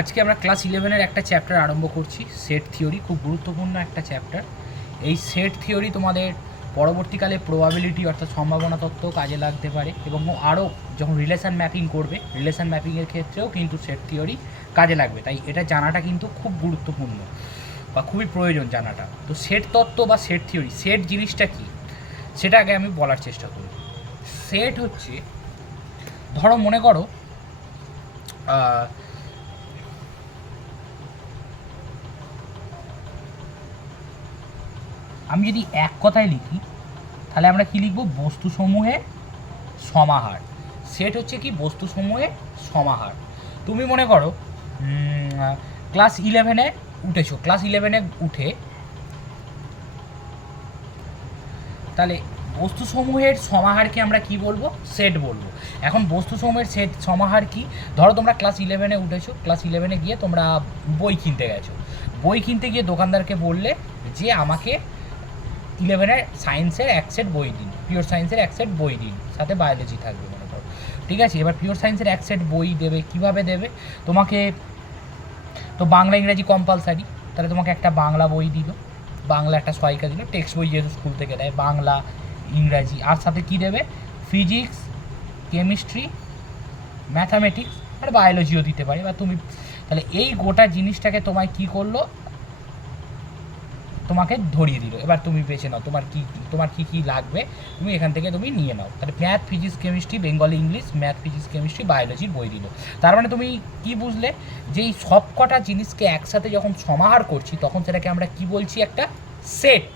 আজকে আমরা ক্লাস 11-এর একটা চ্যাপ্টার আরম্ভ করছি, সেট থিওরি। খুব গুরুত্বপূর্ণ একটা চ্যাপ্টার। এই সেট থিওরি তোমাদের পরবর্তীকালে প্রবাবিলিটি অর্থাৎ সম্ভাবনা তত্ত্ব কাজে লাগতে পারে, এবং আরও যখন রিলেশন ম্যাপিং করবে, রিলেশন ম্যাপিংয়ের ক্ষেত্রেও কিন্তু সেট থিওরি কাজে লাগবে। তাই এটা জানাটা কিন্তু খুব গুরুত্বপূর্ণ বা খুবই প্রয়োজন জানাটা। তো সেট তত্ত্ব বা সেট থিওরি, সেট জিনিসটা কী সেটা আগে আমি বলার চেষ্টা করি। সেট হচ্ছে, ধরো মনে করো আমি যদি এক কথায় লিখি তাহলে আমরা কি লিখব? বস্তুসমূহের সমাহার। সেট হচ্ছে কি? বস্তুসমূহের সমাহার। তুমি মনে করো ক্লাস 11-এ উঠেছো, ক্লাস 11-এ উঠে তাহলে বস্তুসমূহের সমাহারকে আমরা কি বলবো? সেট বলবো। এখন বস্তুসমূহের সেট সমাহার কি? ধরো তোমরা ক্লাস 11-এ উঠেছো, ক্লাস 11-এ গিয়ে তোমরা বই কিনতে গেছো। বই কিনতে গিয়ে দোকানদারকে বললে যে আমাকে 11-এর সায়েন্সের এক সেট বই দিন, পিওর সায়েন্সের এক সেট বই দিন, সাথে বায়োলজি থাকবে মনে করো। ঠিক আছে, এবার পিওর সায়েন্সের এক সেট বই দেবে, কিভাবে দেবে? তোমাকে তো বাংলা ইংরাজি কম্পালসারি, তাহলে তোমাকে একটা বাংলা বই দিল, বাংলা একটা সহায়িকা দিল, টেক্সট বই যেহেতু স্কুল থেকে দেয়, বাংলা ইংরাজি, আর সাথে কি দেবে? ফিজিক্স, কেমিস্ট্রি, ম্যাথামেটিক্স আর বায়োলজিও দিতে পারে। বা তুমি তাহলে এই গোটা জিনিসটাকে তোমায় কি করলো? তোমাকে ধরিয়ে দিল। এবার তুমি বেছে নাও তোমার কি লাগবে, তুমি এখান থেকে তুমি নিয়ে নাও। তাহলে math, physics, chemistry, Bengali English, math, physics, chemistry, বায়োলজির বই দিল। তার মানে তুমি কি বুঝলে? যে এই সব কটা জিনিসকে একসাথে যখন সমাহার করছি তখন সেটাকে আমরা কি বলছি? একটা সেট।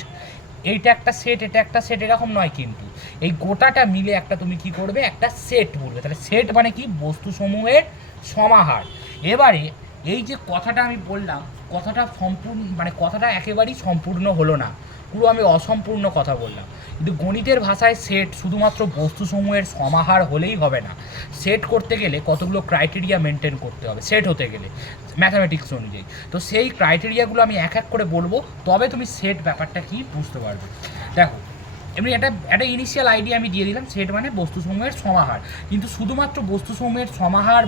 এইটা একটা সেট, এটা একটা সেট, এরকম নয় কিন্তু। এই গোটাটা মিলে একটা তুমি কি করবে? একটা সেট বলবে। তাহলে সেট মানে কি? বস্তুসমূহের সমাহার। এবারে এই যে কথাটা আমি বললাম, কথাটা সম্পূর্ণ মানে কথাটা একেবারেই সম্পূর্ণ হলো না, পুরো আমি অসম্পূর্ণ কথা বললাম। কিন্তু গণিতের ভাষায় সেট শুধুমাত্র বস্তুসমূহের সমাহার হলেই হবে না। সেট করতে গেলে কতগুলো ক্রাইটেরিয়া মেনটেন করতে হবে সেট হতে গেলে, ম্যাথামেটিক্স অনুযায়ী। তো সেই ক্রাইটেরিয়াগুলো আমি এক এক করে বলবো, তবে তুমি সেট ব্যাপারটা কি বুঝতে পারবে। দেখো, এমনি একটা ইনিশিয়াল আইডিয়া আমি দিয়ে দিলাম, সেট মানে বস্তুসমূহের সমাহার। কিন্তু শুধুমাত্র বস্তুসমূহের সমাহার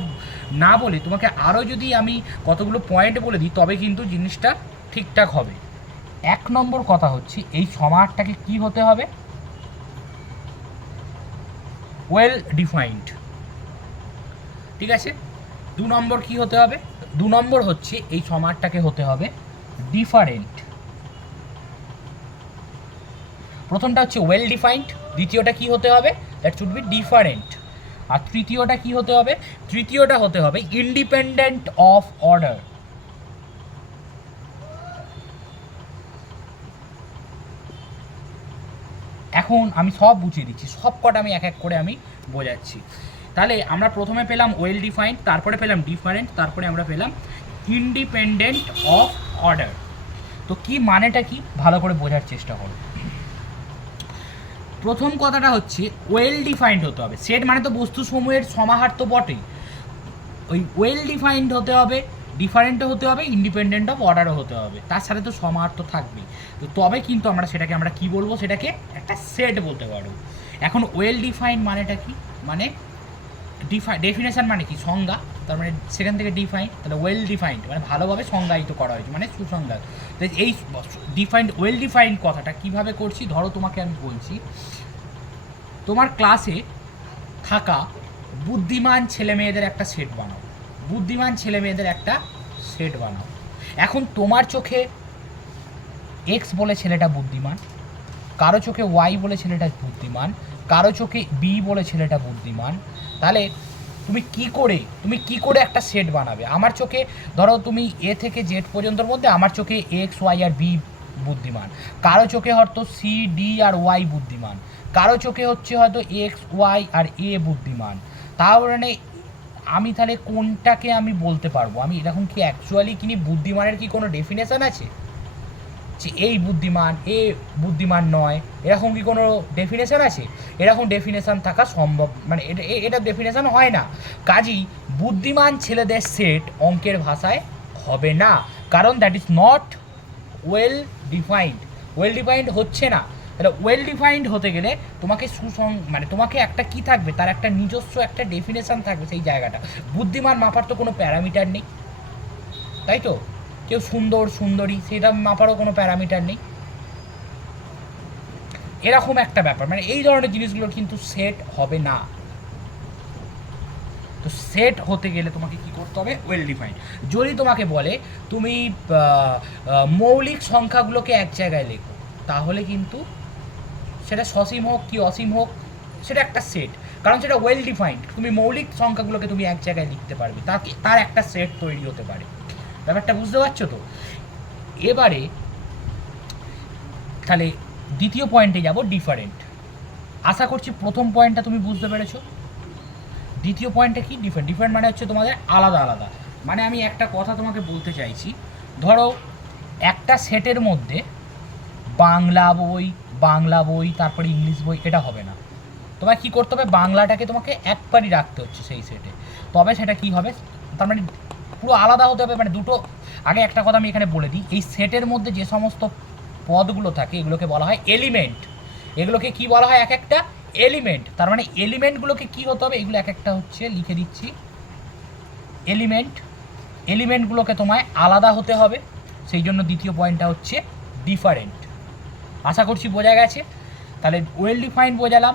না বলে তোমাকে আরও যদি আমি কতগুলো পয়েন্ট বলে দিই তবে কিন্তু জিনিসটা ঠিকঠাক হবে। এক নম্বর কথা হচ্ছে, এই সমাহারটাকে কি হতে হবে? Well defined. ঠিক আছে। দু নম্বর কি হতে হবে? দু নম্বর হচ্ছে এই সমাহারটাকে হতে হবে ডিফারেন্ট। প্রথমটা হচ্ছে ওয়েল ডিফাইন্ড, দ্বিতীয়টা কি হতে হবে? That should be different. আর তৃতীয়টা কি হতে হবে? তৃতীয়টা হতে হবে ইন্ডিপেন্ডেন্ট অফ অর্ডার। এখন আমি সব বুঝিয়ে দিচ্ছি, সব কটা আমি এক এক করে আমি বোঝাচ্ছি। তাহলে আমরা প্রথমে পেলাম ওয়েল ডিফাইন্ড, তারপরে পেলাম ডিফারেন্ট, তারপরে আমরা পেলাম ইন্ডিপেন্ডেন্ট অফ অর্ডার। তো কি মানেটা কি ভালো করে বোঝার চেষ্টা করো। প্রথম কথাটা হচ্ছে ওয়েল ডিফাইন্ড হতে হবে। সেট মানে তো বস্তুসমূহের সমাহার তো বটেই, ওই ওয়েল ডিফাইন্ড হতে হবে, ডিফারেন্টও হতে হবে, ইন্ডিপেন্ডেন্ট অফ অর্ডারও হতে হবে, তার সাথে তো সমাহার তো থাকবেই। তো তবে কিন্তু আমরা কি বলবো? সেটাকে একটা সেট বলতে পারবো। এখন ওয়েল ডিফাইন্ড মানেটা কি? মানে ডেফিনেশন মানে কি? সংজ্ঞা। তার মানে সেখান থেকে ডিফাইন, তাহলে ওয়েল ডিফাইন্ড মানে ভালোভাবে সংজ্ঞায়িত করা হয়েছে, মানে সুসংজ্ঞাত। তো এই ডিফাইন্ড, ওয়েল ডিফাইন্ড কথাটা কীভাবে করছি? ধরো তোমাকে আমি বলছি, তোমার ক্লাসে থাকা বুদ্ধিমান ছেলে মেয়েদের একটা সেট বানাও, বুদ্ধিমান ছেলে মেয়েদের একটা সেট বানাও। এখন তোমার চোখে এক্স বলে ছেলেটা বুদ্ধিমান, কারো চোখে ওয়াই বলে ছেলেটা বুদ্ধিমান, কারো চোখে বি বলে ছেলেটা বুদ্ধিমান। তাহলে তুমি কি করে একটা সেট বানাবে? আমার চোখে ধরো তুমি এ থেকে জেড পর্যন্তর মধ্যে আমার চোখে এক্স, ওয়াই আর বি বুদ্ধিমান, কারো চোখে হয়তো সি, ডি আর ওয়াই বুদ্ধিমান, কারো চোখে হচ্ছে হয়তো এক্স, ওয়াই আর এ বুদ্ধিমান। তাহলে আমি তাহলে কোনটাকে আমি বলতে পারবো? আমি এরকম কি অ্যাকচুয়ালি কি বুদ্ধিমানের কি কোনো ডেফিনেশন আছে যে এই বুদ্ধিমান, এ বুদ্ধিমান নয়, এরকম কি কোনো ডেফিনেশান আছে? এরকম ডেফিনেশান থাকা সম্ভব, মানে এটা ডেফিনেশান হয় না। কাজেই বুদ্ধিমান ছেলেদের সেট অঙ্কের ভাষায় হবে না, কারণ that is not well defined. Well defined হচ্ছে না। তাহলে ওয়েল ডিফাইন্ড হতে গেলে তোমাকে মানে তোমাকে একটা কি থাকবে? তার একটা নিজস্ব একটা ডেফিনেশান থাকবে সেই জায়গাটা। বুদ্ধিমান মাপার তো কোনো প্যারামিটার নেই, তাই তো? কেউ সুন্দর সুন্দরী, সেটা মাপারও কোনো প্যারামিটার নেই। এরকম একটা ব্যাপার, মানে এই ধরনের জিনিসগুলো কিন্তু সেট হবে না। তো সেট হতে গেলে তোমাকে কি করতে হবে? Well defined. যদি তোমাকে বলে তুমি মৌলিক সংখ্যাগুলোকে এক জায়গায় লেখো, তাহলে কিন্তু সেটা সসীম হোক কি অসীম হোক, সেটা একটা সেট, কারণ সেটা ওয়েল ডিফাইন্ড। তুমি মৌলিক সংখ্যাগুলোকে তুমি এক জায়গায় লিখতে পারবে, তার একটা সেট তৈরি হতে পারে। ব্যাপারটা বুঝতে পারছো তো? এবারে তাহলে দ্বিতীয় পয়েন্টে যাব, ডিফারেন্ট। আশা করছি প্রথম পয়েন্টটা তুমি বুঝতে পেরেছো। দ্বিতীয় পয়েন্টটা কি? ডিফারেন্ট। ডিফারেন্ট মানে হচ্ছে তোমাদের আলাদা আলাদা। মানে আমি একটা কথা তোমাকে বলতে চাইছি, ধরো একটা সেটের মধ্যে বাংলা বই তারপরে ইংলিশ বই, এটা হবে না। তোমায় কী করতে হবে? বাংলাটাকে তোমাকে একবারই রাখতে হচ্ছে সেই সেটে, তবে সেটা কি হবে? তার মানে পুরো আলাদা হতে হবে। মানে দুটো, আগে একটা কথা আমি এখানে বলে দিই, এই সেটের মধ্যে যে সমস্ত পদগুলো থাকে এগুলোকে বলা হয় এলিমেন্ট। এগুলোকে কি বলা হয়? এক একটা এলিমেন্ট। তার মানে এলিমেন্টগুলোকে কি হতে হবে? এগুলো এক একটা হচ্ছে, লিখে দিচ্ছি, এলিমেন্ট। এলিমেন্টগুলোকে তোমায় আলাদা হতে হবে, সেই জন্য দ্বিতীয় পয়েন্টটা হচ্ছে ডিফারেন্ট। আশা করছি বোঝা গেছে। তাহলে ওয়েল ডিফাইন্ড বোঝালাম,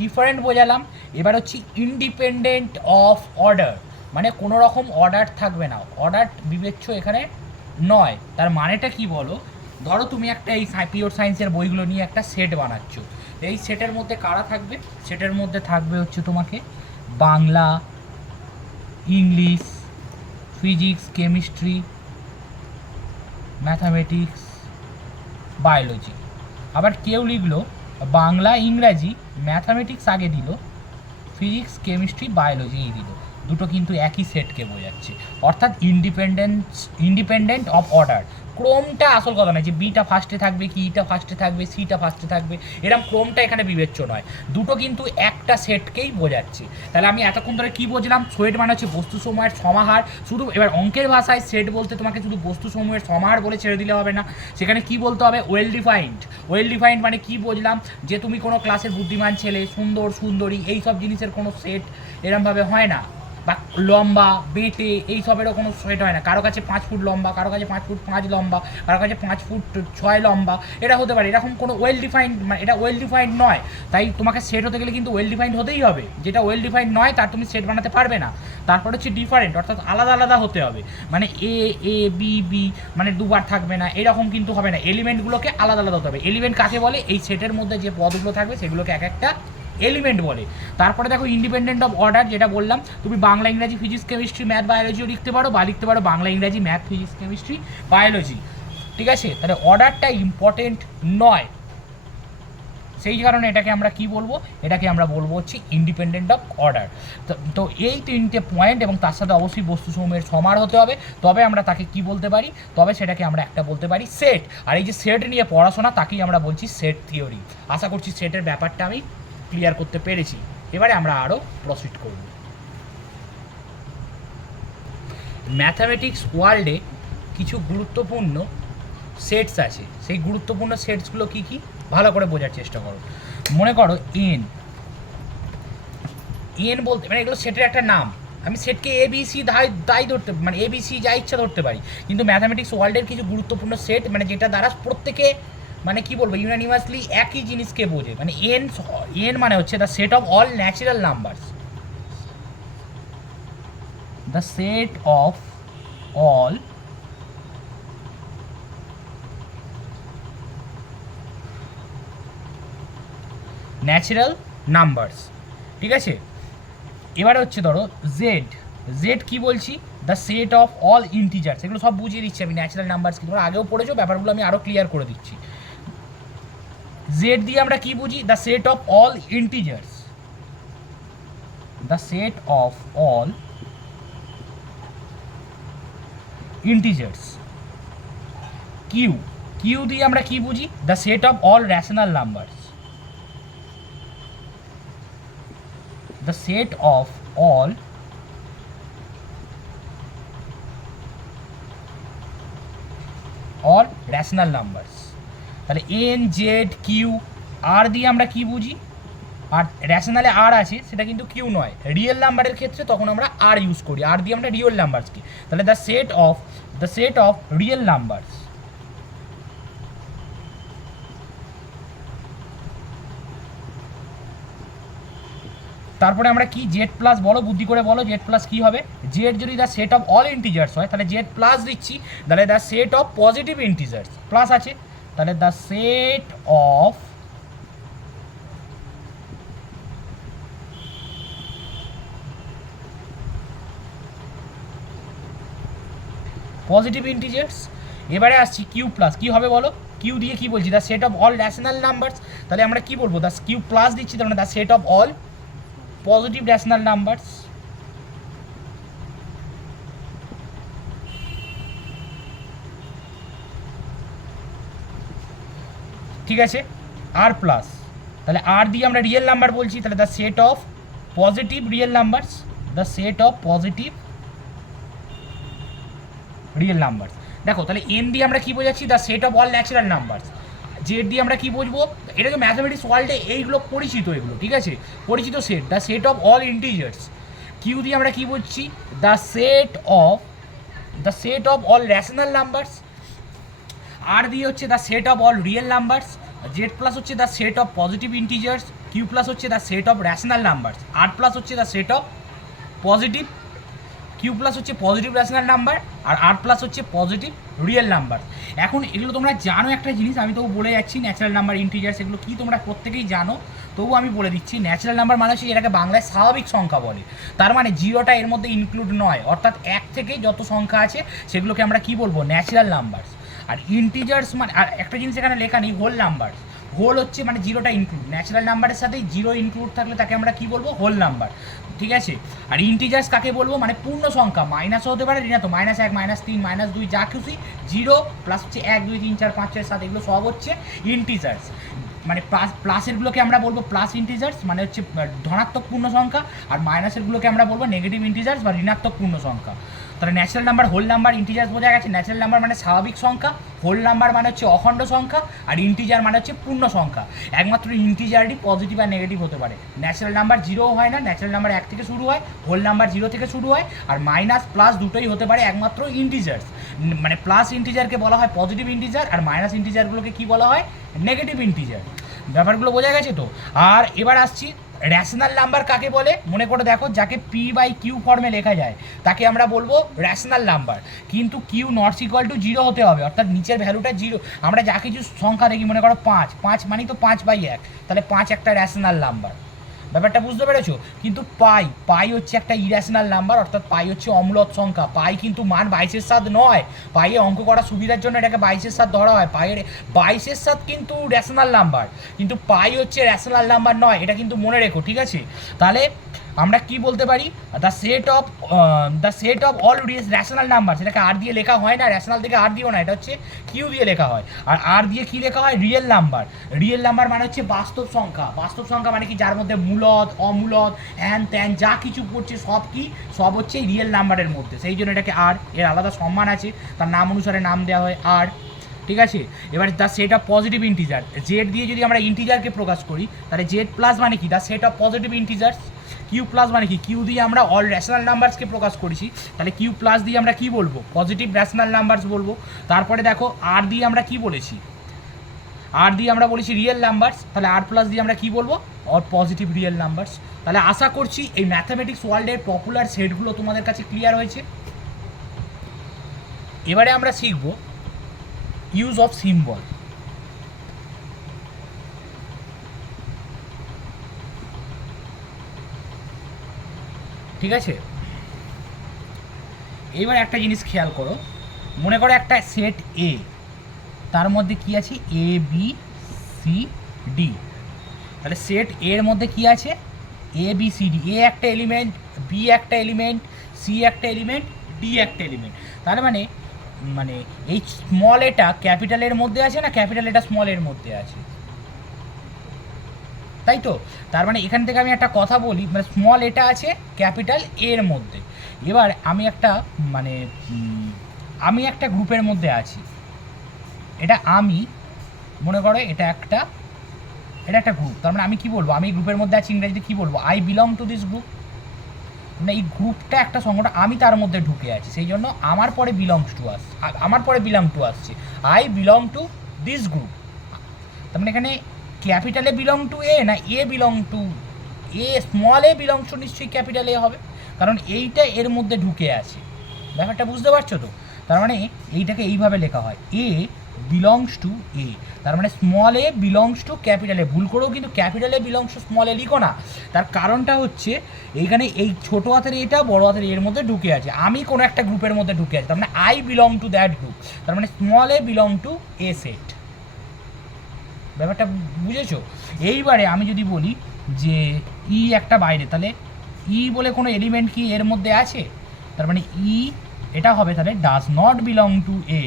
ডিফারেন্ট বোঝালাম। এবার হচ্ছে ইন্ডিপেন্ডেন্ট অফ অর্ডার, মানে কোনো রকম অর্ডার থাকবে না, অর্ডার বিবেচ্য এখানে নয়। তার মানেটা কি বলো? ধরো তুমি একটা এই পিওর সায়েন্সের বইগুলো নিয়ে একটা সেট বানাচ্ছ, এই সেটের মধ্যে কারা থাকবে? সেটের মধ্যে থাকবে হচ্ছে তোমাকে Bangla, English, physics, chemistry, mathematics, biology. আবার কেউ লিখলো বাংলা, ইংরাজি, ম্যাথামেটিক্স আগে দিল, ফিজিক্স, কেমিস্ট্রি, বায়োলজি এই দিল, দুটো কিন্তু একই সেটকে বোঝাচ্ছে। অর্থাৎ ইন্ডিপেন্ডেন্ট অফ অর্ডার। ক্রমটা আসল কথা নয় যে বিটা ফার্স্টে থাকবে কি ইটা ফার্স্টে থাকবে সিটা ফার্স্টে থাকবে, এরকম ক্রমটা এখানে বিবেচ্য নয়। দুটো কিন্তু একটা সেটকেই বোঝাচ্ছে। তাহলে আমি এতক্ষণ ধরে কী বুঝলাম? সেট মানে হচ্ছে বস্তু সমূহের সমাহার। শুধু এবার অঙ্কের ভাষায় সেট বলতে তোমাকে শুধু বস্তু সমূহের সমাহার বলে ছেড়ে দিলে হবে না, সেখানে কি বলতে হবে? Well defined. ওয়েল ডিফাইন্ড মানে কি বুঝলাম? যে তুমি কোনো ক্লাসের বুদ্ধিমান ছেলে, সুন্দর সুন্দরী, এই সব জিনিসের কোনো সেট এরমভাবে হয় না। বা লম্বা, বেটে, এই সবেরও কোনো সেট হয় না। কারো কাছে 5 ফুট লম্বা, কারো কাছে 5 ফুট 5 লম্বা, কারো কাছে 5 ফুট 6 লম্বা, এটা হতে পারে। এরকম কোনো ওয়েল ডিফাইন্ড, মানে এটা ওয়েল ডিফাইন্ড নয়। তাই তোমাকে সেট হতে গেলে কিন্তু ওয়েল ডিফাইন্ড হতেই হবে। যেটা ওয়েল ডিফাইন্ড নয় তার তুমি সেট বানাতে পারবে না। তারপর হচ্ছে ডিফারেন্ট, অর্থাৎ আলাদা আলাদা হতে হবে। মানে এ বি বি মানে দুবার থাকবে না, এরকম কিন্তু হবে না। এলিমেন্টগুলোকে আলাদা আলাদা হতে হবে। এলিমেন্ট কাকে বলে? এই সেটের মধ্যে যে পদগুলো থাকবে সেগুলোকে এক একটা এলিমেন্ট বলে। তারপরে দেখো ইন্ডিপেন্ডেন্ট অফ অর্ডার, যেটা বললাম, তুমি বাংলা, ইংরাজি, ফিজিক্স, কেমিস্ট্রি, ম্যাথ, বায়োলজিও লিখতে পারো, বা লিখতে পারো বাংলা, ইংরাজি, ম্যাথ, ফিজিক্স, কেমিস্ট্রি, বায়োলজি। ঠিক আছে? তাহলে অর্ডারটা ইম্পর্টেন্ট নয়, সেই কারণে এটাকে আমরা কি বলবো? এটাকে আমরা বলবো হচ্ছে ইন্ডিপেন্ডেন্ট অফ অর্ডার। তো এই তিনটে পয়েন্ট, এবং তার সাথে অবশ্যই বস্তুসমূহের সমার হতে হবে, তবে আমরা তাকে কি বলতে পারি? তবে সেটাকে আমরা একটা বলতে পারি সেট। আর এই যে সেট নিয়ে পড়াশোনা, তাকেই আমরা বলছি সেট থিওরি। আশা করছি সেটের ব্যাপারটা আমি ক্লিয়ার করতে পেরেছি। এবারে আমরা আরও প্রসিড করব। ম্যাথামেটিক্স ওয়ার্ল্ডে কিছু গুরুত্বপূর্ণ সেটস আছে, সেই গুরুত্বপূর্ণ সেটসগুলো কী কী ভালো করে বোঝার চেষ্টা করো। মনে করো এন বলতে মানে এগুলো সেটের একটা নাম। আমি সেটকে এবিসি দায় ধরতে, মানে এবিসি যা ইচ্ছা ধরতে পারি, কিন্তু ম্যাথামেটিক্স ওয়ার্ল্ডের কিছু গুরুত্বপূর্ণ সেট, মানে যেটা দ্বারা প্রত্যেকে মানে কি বলবো ইউনানিমাসলি একই জিনিসকে বোঝে। মানে এন মানে হচ্ছে the set of all natural numbers, the set of all natural numbers. ঠিক আছে? এবারে হচ্ছে ধরো জেড কি বলছি? The set of all integers. এগুলো সব বুঝিয়ে দিচ্ছি আমি, ন্যাচারাল নাম্বারস কি, তোমরা আগেও পড়েছো, ব্যাপারগুলো আমি আরও ক্লিয়ার করে দিচ্ছি। জেড দিয়ে আমরা কি বুঝি? The set of all integers, the set of all integers. Q দিয়ে আমরা কি বুঝি? The set of all rational numbers, the set of all rational numbers। তাহলে এন, জেড, কিউ। আর দিয়ে আমরা কি বুঝি? আর র্যাশনালে আর আছে সেটা কিন্তু কিউ নয়, রিয়েল নাম্বারের ক্ষেত্রে তখন আমরা আর ইউজ করি, আর দিয়ে আমরা রিয়েল নাম্বারসকে, তাহলে the set of real numbers. তারপরে আমরা কি জেড প্লাস, বলো বুদ্ধি করে বলো জেড প্লাস কি হবে? জেড যদি the set of all integers হয় তাহলে জেড প্লাস দিচ্ছি, তাহলে the set of positive integers plus আছে, তাহলে the set of positive integers. এবারে আসছি কিউ প্লাস, কি হবে বলো? কিউ দিয়ে কি বলছি? The set of all rational numbers, তাহলে আমরা কি বলবো? দ্য কিউ প্লাস দিচ্ছি, তার মানে the set of all positive rational numbers. ঠিক আছে, আর প্লাস, তাহলে আর দিয়ে আমরা রিয়েল নাম্বার বলছি, তাহলে the set of positive real numbers, the set of positive real numbers. দেখো তাহলে এন দিয়ে আমরা কি বোঝাচ্ছি? The set of all natural numbers. Z দিয়ে আমরা কি বুঝবো? এটা তো ম্যাথামেটিক্স ওয়ার্ল্ডে এইগুলো পরিচিত, এগুলো ঠিক আছে, পরিচিত set, the set of all integers. Q দিয়ে আমরা কি বলছি? The set of all rational numbers. R দিয়ে হচ্ছে the set of all real numbers. Z plus হচ্ছে the set of positive integers. Q plus হচ্ছে the set of rational numbers. R plus হচ্ছে the set of positive, Q plus হচ্ছে positive rational number, আর R plus হচ্ছে positive real number. এখন এগুলো তোমরা জানো একটা জিনিস, আমি তবু বলে যাচ্ছি, ন্যাচারাল নাম্বার, ইন্টিজার্স, এগুলো কি তোমরা প্রত্যেকেই জানো, তবু আমি বলে দিচ্ছি। ন্যাচারাল নাম্বার মানে হচ্ছে এটাকে বাংলায় স্বাভাবিক সংখ্যা বলে, তার মানে জিরোটা এর মধ্যে ইনক্লুড নয়, অর্থাৎ এক থেকে যত সংখ্যা আছে সেগুলোকে আমরা কি বলবো? Natural number. আর ইন্টিজার্স মানে, আর একটা জিনিস এখানে লেখা নেই, হোল নাম্বার। হোল হচ্ছে মানে জিরোটা ইনক্লুড, ন্যাচারাল নাম্বারের সাথে জিরো ইনক্লুড থাকলে তাকে আমরা কি বলবো? হোল নাম্বার, ঠিক আছে। আর ইন্টিজার্স কাকে বলবো? মানে পূর্ণ সংখ্যা, মাইনাসও হতে পারে, ঋণাত্মক, -1 -3 -2 যা খুশি, জিরো প্লাস হচ্ছে 1 2 3 4 5 6 7, এগুলো সব হচ্ছে ইন্টিজার্স। মানে প্লাসেরগুলোকে আমরা বলবো প্লাস ইন্টিজার্স, মানে হচ্ছে ধনাত্মক পূর্ণ সংখ্যা, আর মাইনাসেরগুলোকে আমরা বলবো নেগেটিভ ইন্টিজার্স বা ঋণাত্মক পূর্ণ সংখ্যা। তাহলে natural number, whole number, integers বোঝা গেছে। ন্যাচারাল নাম্বার মানে স্বাভাবিক সংখ্যা, হোল নাম্বার মানে হচ্ছে অখণ্ড সংখ্যা, আর ইন্টিজার মানে হচ্ছে পূর্ণ সংখ্যা। একমাত্র ইন্টিজারই পজিটিভ আর নেগেটিভ হতে পারে। ন্যাচারাল নাম্বার জিরোও হয় না, ন্যাচারাল নাম্বার 1 থেকে শুরু হয়, হোল নাম্বার 0 থেকে শুরু হয়, আর মাইনাস প্লাস দুটোই হতে পারে একমাত্র ইন্টিজার্স। মানে প্লাস ইন্টিজারকে বলা হয় পজিটিভ ইন্টিজার, আর মাইনাস ইন্টিজারগুলোকে কি বলা হয়? Negative integer. ব্যাপারগুলো বোঝা গেছে তো? আর এবার আসছি র্যাশনাল নাম্বার কাকে বলে? মনে করে দেখো, যাকে P/Q ফর্মে লেখা যায় তাকে আমরা বলবো র্যাশনাল নাম্বার, কিন্তু কিউ নট ইকুয়াল টু 0 হতে হবে, অর্থাৎ নিচের ভ্যালুটা 0। আমরা যা কিছু সংখ্যা দেখি, মনে করো 5 মানেই তো 5/1, তাহলে 5 একটা র্যাশনাল নাম্বার। ব্যাপারটা বুঝতে পেরেছো? কিন্তু পাই হচ্ছে একটা ইর্যাশনাল নাম্বার, অর্থাৎ পাই হচ্ছে অমূলত সংখ্যা। পাই কিন্তু মান 22/7 নয়, পাইয়ে অঙ্ক করার সুবিধার জন্য এটাকে 22/7 ধরা হয়। পাইয়ের 22/7 কিন্তু র্যাশনাল নাম্বার, কিন্তু পাই হচ্ছে র্যাশনাল নাম্বার নয়, এটা কিন্তু মনে রেখো, ঠিক আছে? তাহলে আমরা কি বলতে পারি? The set of all rational number, সেটাকে আর দিয়ে লেখা হয় না, র্যাশনাল থেকে আর দিও না, এটা হচ্ছে কিউ দিয়ে লেখা হয়। আর আর দিয়ে কি লেখা হয়? Real number. রিয়েল নাম্বার মানে হচ্ছে বাস্তব সংখ্যা। বাস্তব সংখ্যা মানে কি? যার মধ্যে মূলদ, অমূলদ, হ্যান ত্যান যা কিছু পড়ছে সব হচ্ছে রিয়েল নাম্বারের মধ্যে, সেই জন্য এটাকে আর, এর আলাদা সম্মান আছে, তার নাম অনুসারে নাম দেওয়া হয় আর, ঠিক আছে। এবার the set of positive integer, Z দিয়ে যদি আমরা ইন্টিজারকে প্রকাশ করি তাহলে জেড প্লাস মানে কি? The set of positive integers. Q plus মানে কি? কিউ দিয়ে আমরা অল র্যাশনাল নাম্বারসকে প্রকাশ করেছি, তাহলে কিউ প্লাস দিয়ে আমরা কি বলবো? পজিটিভ র্যাশনাল নাম্বারস বলবো। তারপরে দেখো, আর দিয়ে আমরা কি বলেছি? আর দিয়ে আমরা বলেছি রিয়েল নাম্বারস, তাহলে আর প্লাস দিয়ে আমরা কি বলবো? Or positive real numbers. তাহলে আশা করছি এই ম্যাথামেটিক্স ওয়ার্ল্ডের পপুলার সেটগুলো তোমাদের কাছে ক্লিয়ার হয়েছে। এবারে আমরা শিখব ইউজ অফ সিম্বল। ঠিক আছে, এইবার একটা জিনিস খেয়াল করো, মনে করো একটা সেট এ, তার মধ্যে কি আছে? A B C D. তাহলে সেট এর মধ্যে কি আছে? A B C D. এ একটা এলিমেন্ট, বি একটা এলিমেন্ট, সি একটা এলিমেন্ট, ডি একটা এলিমেন্ট। তার মানে এই স্মল এটা ক্যাপিটালের মধ্যে আছে না, ক্যাপিটাল এটা স্মল এর মধ্যে আছে, তাই তো? তার মানে এখান থেকে আমি একটা কথা বলি, মানে স্মল এটা আছে ক্যাপিটাল এর মধ্যে। এবার আমি একটা গ্রুপের মধ্যে আছি, এটা আমি, মনে করো এটা একটা এটা একটা গ্রুপ। তার মানে আমি কি বলবো, আমি গ্রুপের মধ্যে আছি, ইংরেজিতে কি বলবো, I belong to this group. মানে এই গ্রুপটা একটা সংগঠন, আমি তার মধ্যে ঢুকে আছি, সেই জন্য আমার পরে বিলংস টু আমার পরে বিলং টু আসছে, I belong to this group. তার মানে এখানে ক্যাপিটালে বিলং টু এ না A belong to A, small A belongs to নিশ্চয়ই ক্যাপিটাল এ হবে, কারণ এইটা এর মধ্যে ঢুকে আছে। ব্যাপারটা বুঝতে পারছো তো? তার মানে এইটাকে এইভাবে লেখা হয়, এ বিলংস টু এ, তার মানে small A belongs to capital A. ভুল করেও কিন্তু capital A belongs to small A লিখো না। তার কারণটা হচ্ছে এইখানে এই ছোটো হাতের এটা বড় হাতের এর মধ্যে ঢুকে আছে, আমি কোনো একটা গ্রুপের মধ্যে ঢুকে আছি, তার মানে I belong to that group, তার মানে small A belong to A set. ব্যাপারটা বুঝেছো? এইবারে আমি যদি বলি যে ই একটা বাইরে, তাহলে ই বলে কোনো এলিমেন্ট কি এর মধ্যে আছে? তার মানে ই এটা হবে তাহলে does not belong to A,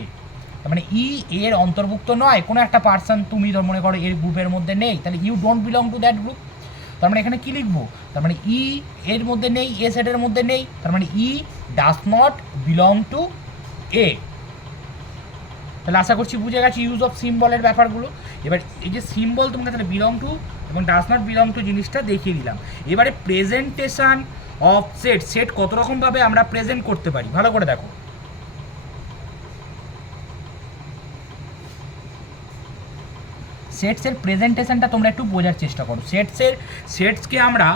তার মানে ই এর অন্তর্ভুক্ত নয়, কোনো একটা পার্সন তুমি ধর মনে করো এর গ্রুপের মধ্যে নেই, তাহলে you don't belong to that group. তার মানে এখানে কী লিখবো, তার মানে ই এর মধ্যে নেই, এ সেটের মধ্যে নেই, তার মানে E does not belong to A. তাহলে আশা করছি বুঝে গেছি ইউজ অফ সিম্বলের ব্যাপারগুলো। এবার এই যে সিম্বল তোমাকে তাহলে বিলং টু এবং ডাজ নট বিলং টু জিনিসটা দেখিয়ে দিলাম। এবারে প্রেজেন্টেশন অফ সেট, সেট কত রকমভাবে আমরা প্রেজেন্ট করতে পারি ভালো করে দেখো। সেটসের প্রেজেন্টেশনটা তোমরা একটু বোঝার চেষ্টা করো। সেটসকে আমরা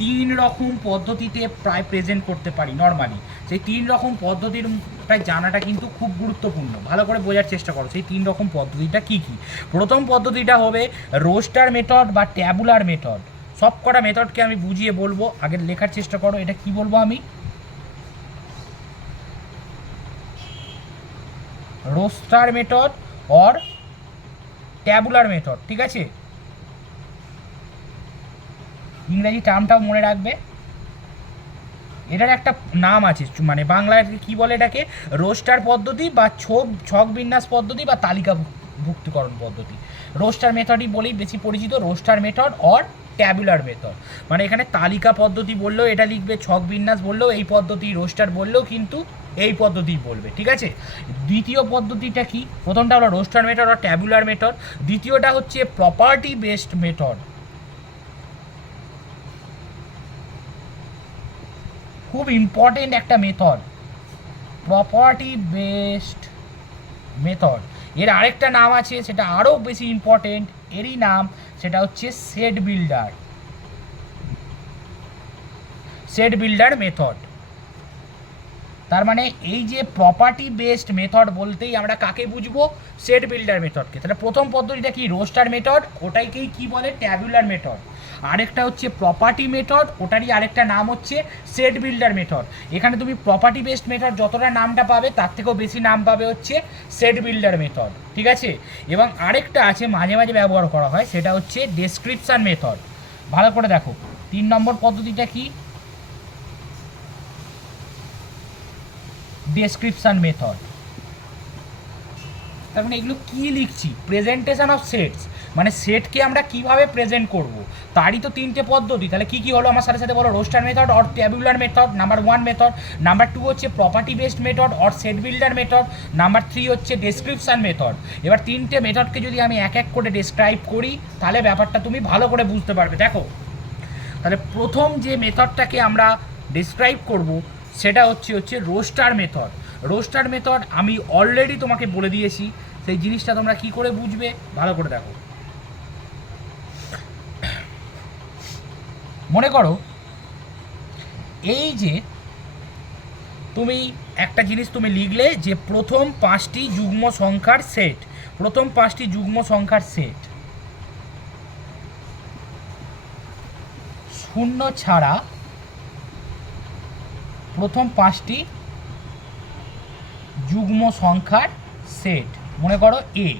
3 রকম পদ্ধতিতে প্রায় প্রেজেন্ট করতে পারি নর্মালি। সেই 3 রকম পদ্ধতিটা জানাটা কিন্তু খুব গুরুত্বপূর্ণ, ভালো করে বোঝার চেষ্টা করো সেই 3 রকম পদ্ধতিটা কী কী। প্রথম পদ্ধতিটা হবে রোস্টার মেথড বা ট্যাবুলার মেথড। সব কটা মেথডকে আমি বুঝিয়ে বলবো, আগে লেখার চেষ্টা করো এটা কি বলবো আমি, roaster method or tabular method, ঠিক আছে? ইংরেজি টার্মটাও মনে রাখবে, এটার একটা নাম আছে, মানে বাংলায় কী বলে এটাকে, রোস্টার পদ্ধতি বা ছক বিন্যাস পদ্ধতি বা তালিকাভুক্তিকরণ পদ্ধতি। রোস্টার মেথডই বলেই বেশি পরিচিত, roaster method or tabular method. মানে এখানে তালিকা পদ্ধতি বললেও এটা লিখবে, ছক বিন্যাস বললেও এই পদ্ধতি, রোস্টার বললেও কিন্তু এই পদ্ধতি বলবে, ঠিক আছে? দ্বিতীয় পদ্ধতিটা কি, প্রথমটা হলো roaster method or tabular method, দ্বিতীয়টা হচ্ছে প্রপার্টি বেসড মেথড। খুব ইম্পর্টেন্ট একটা মেথড, প্রপার্টি বেসড মেথড। এর আরেকটা নাম আছে, সেটা আরও বেশি ইম্পর্টেন্ট, এরই নাম, সেটা হচ্ছে সেট বিল্ডার মেথড। তার মানে এই যে প্রপার্টি বেসড মেথড বলতেই আমরা কাকে বুঝবো, সেট বিল্ডার মেথডকে। তাহলে প্রথম পদ্ধতিটা কি, রোস্টার মেথড, ওটাইকেই কি বলে, ট্যাবুলার মেথড। আরেকটা হচ্ছে প্রপার্টি মেথড, ওটারই আরেকটা নাম হচ্ছে সেট বিল্ডার মেথড। এখানে তুমি প্রপার্টি বেসড মেথড যতটা নামটা পাবে তার থেকেও বেশি নাম পাবে হচ্ছে সেট বিল্ডার মেথড, ঠিক আছে? এবং আরেকটা আছে মাঝে মাঝে ব্যবহার করা হয়, সেটা হচ্ছে ডেসক্রিপশন মেথড। ভালো করে দেখো 3 নম্বর পদ্ধতিটা কি, ডেসক্রিপশন মেথড। তার মানে এগুলো কী লিখছি, প্রেজেন্টেশন অফ সেটস, মানে সেটকে আমরা কিভাবে প্রেজেন্ট করব তারই তো 3টে পদ্ধতি। তাহলে কী কী হলো আমার সাথে সাথে বলো, roaster method or tabular method number 1 method, number 2 হচ্ছে property based method or set builder method, number 3 হচ্ছে ডেসক্রিপশন মেথড। এবার 3টে মেথডকে যদি আমি এক এক করে ডেসক্রাইব করি তাহলে ব্যাপারটা তুমি ভালো করে বুঝতে পারবে। দেখো তাহলে প্রথম যে মেথডটাকে আমরা ডেসক্রাইব করব সেটা হচ্ছে রোস্টার মেথড। রোস্টার মেথড আমি অলরেডি তোমাকে বলে দিয়েছি, সেই জিনিসটা তোমরা কি করে বুঝবে ভালো করে দেখো। মনে করো এই যে তুমি একটা জিনিস তুমি লিখলে যে প্রথম 5টি যুগ্ম সংখ্যার সেট, প্রথম 5টি যুগ্ম সংখ্যার সেট শূন্য ছাড়া প্রথম 5টি যুগ্ম সংখ্যার সেট, মনে করো এ।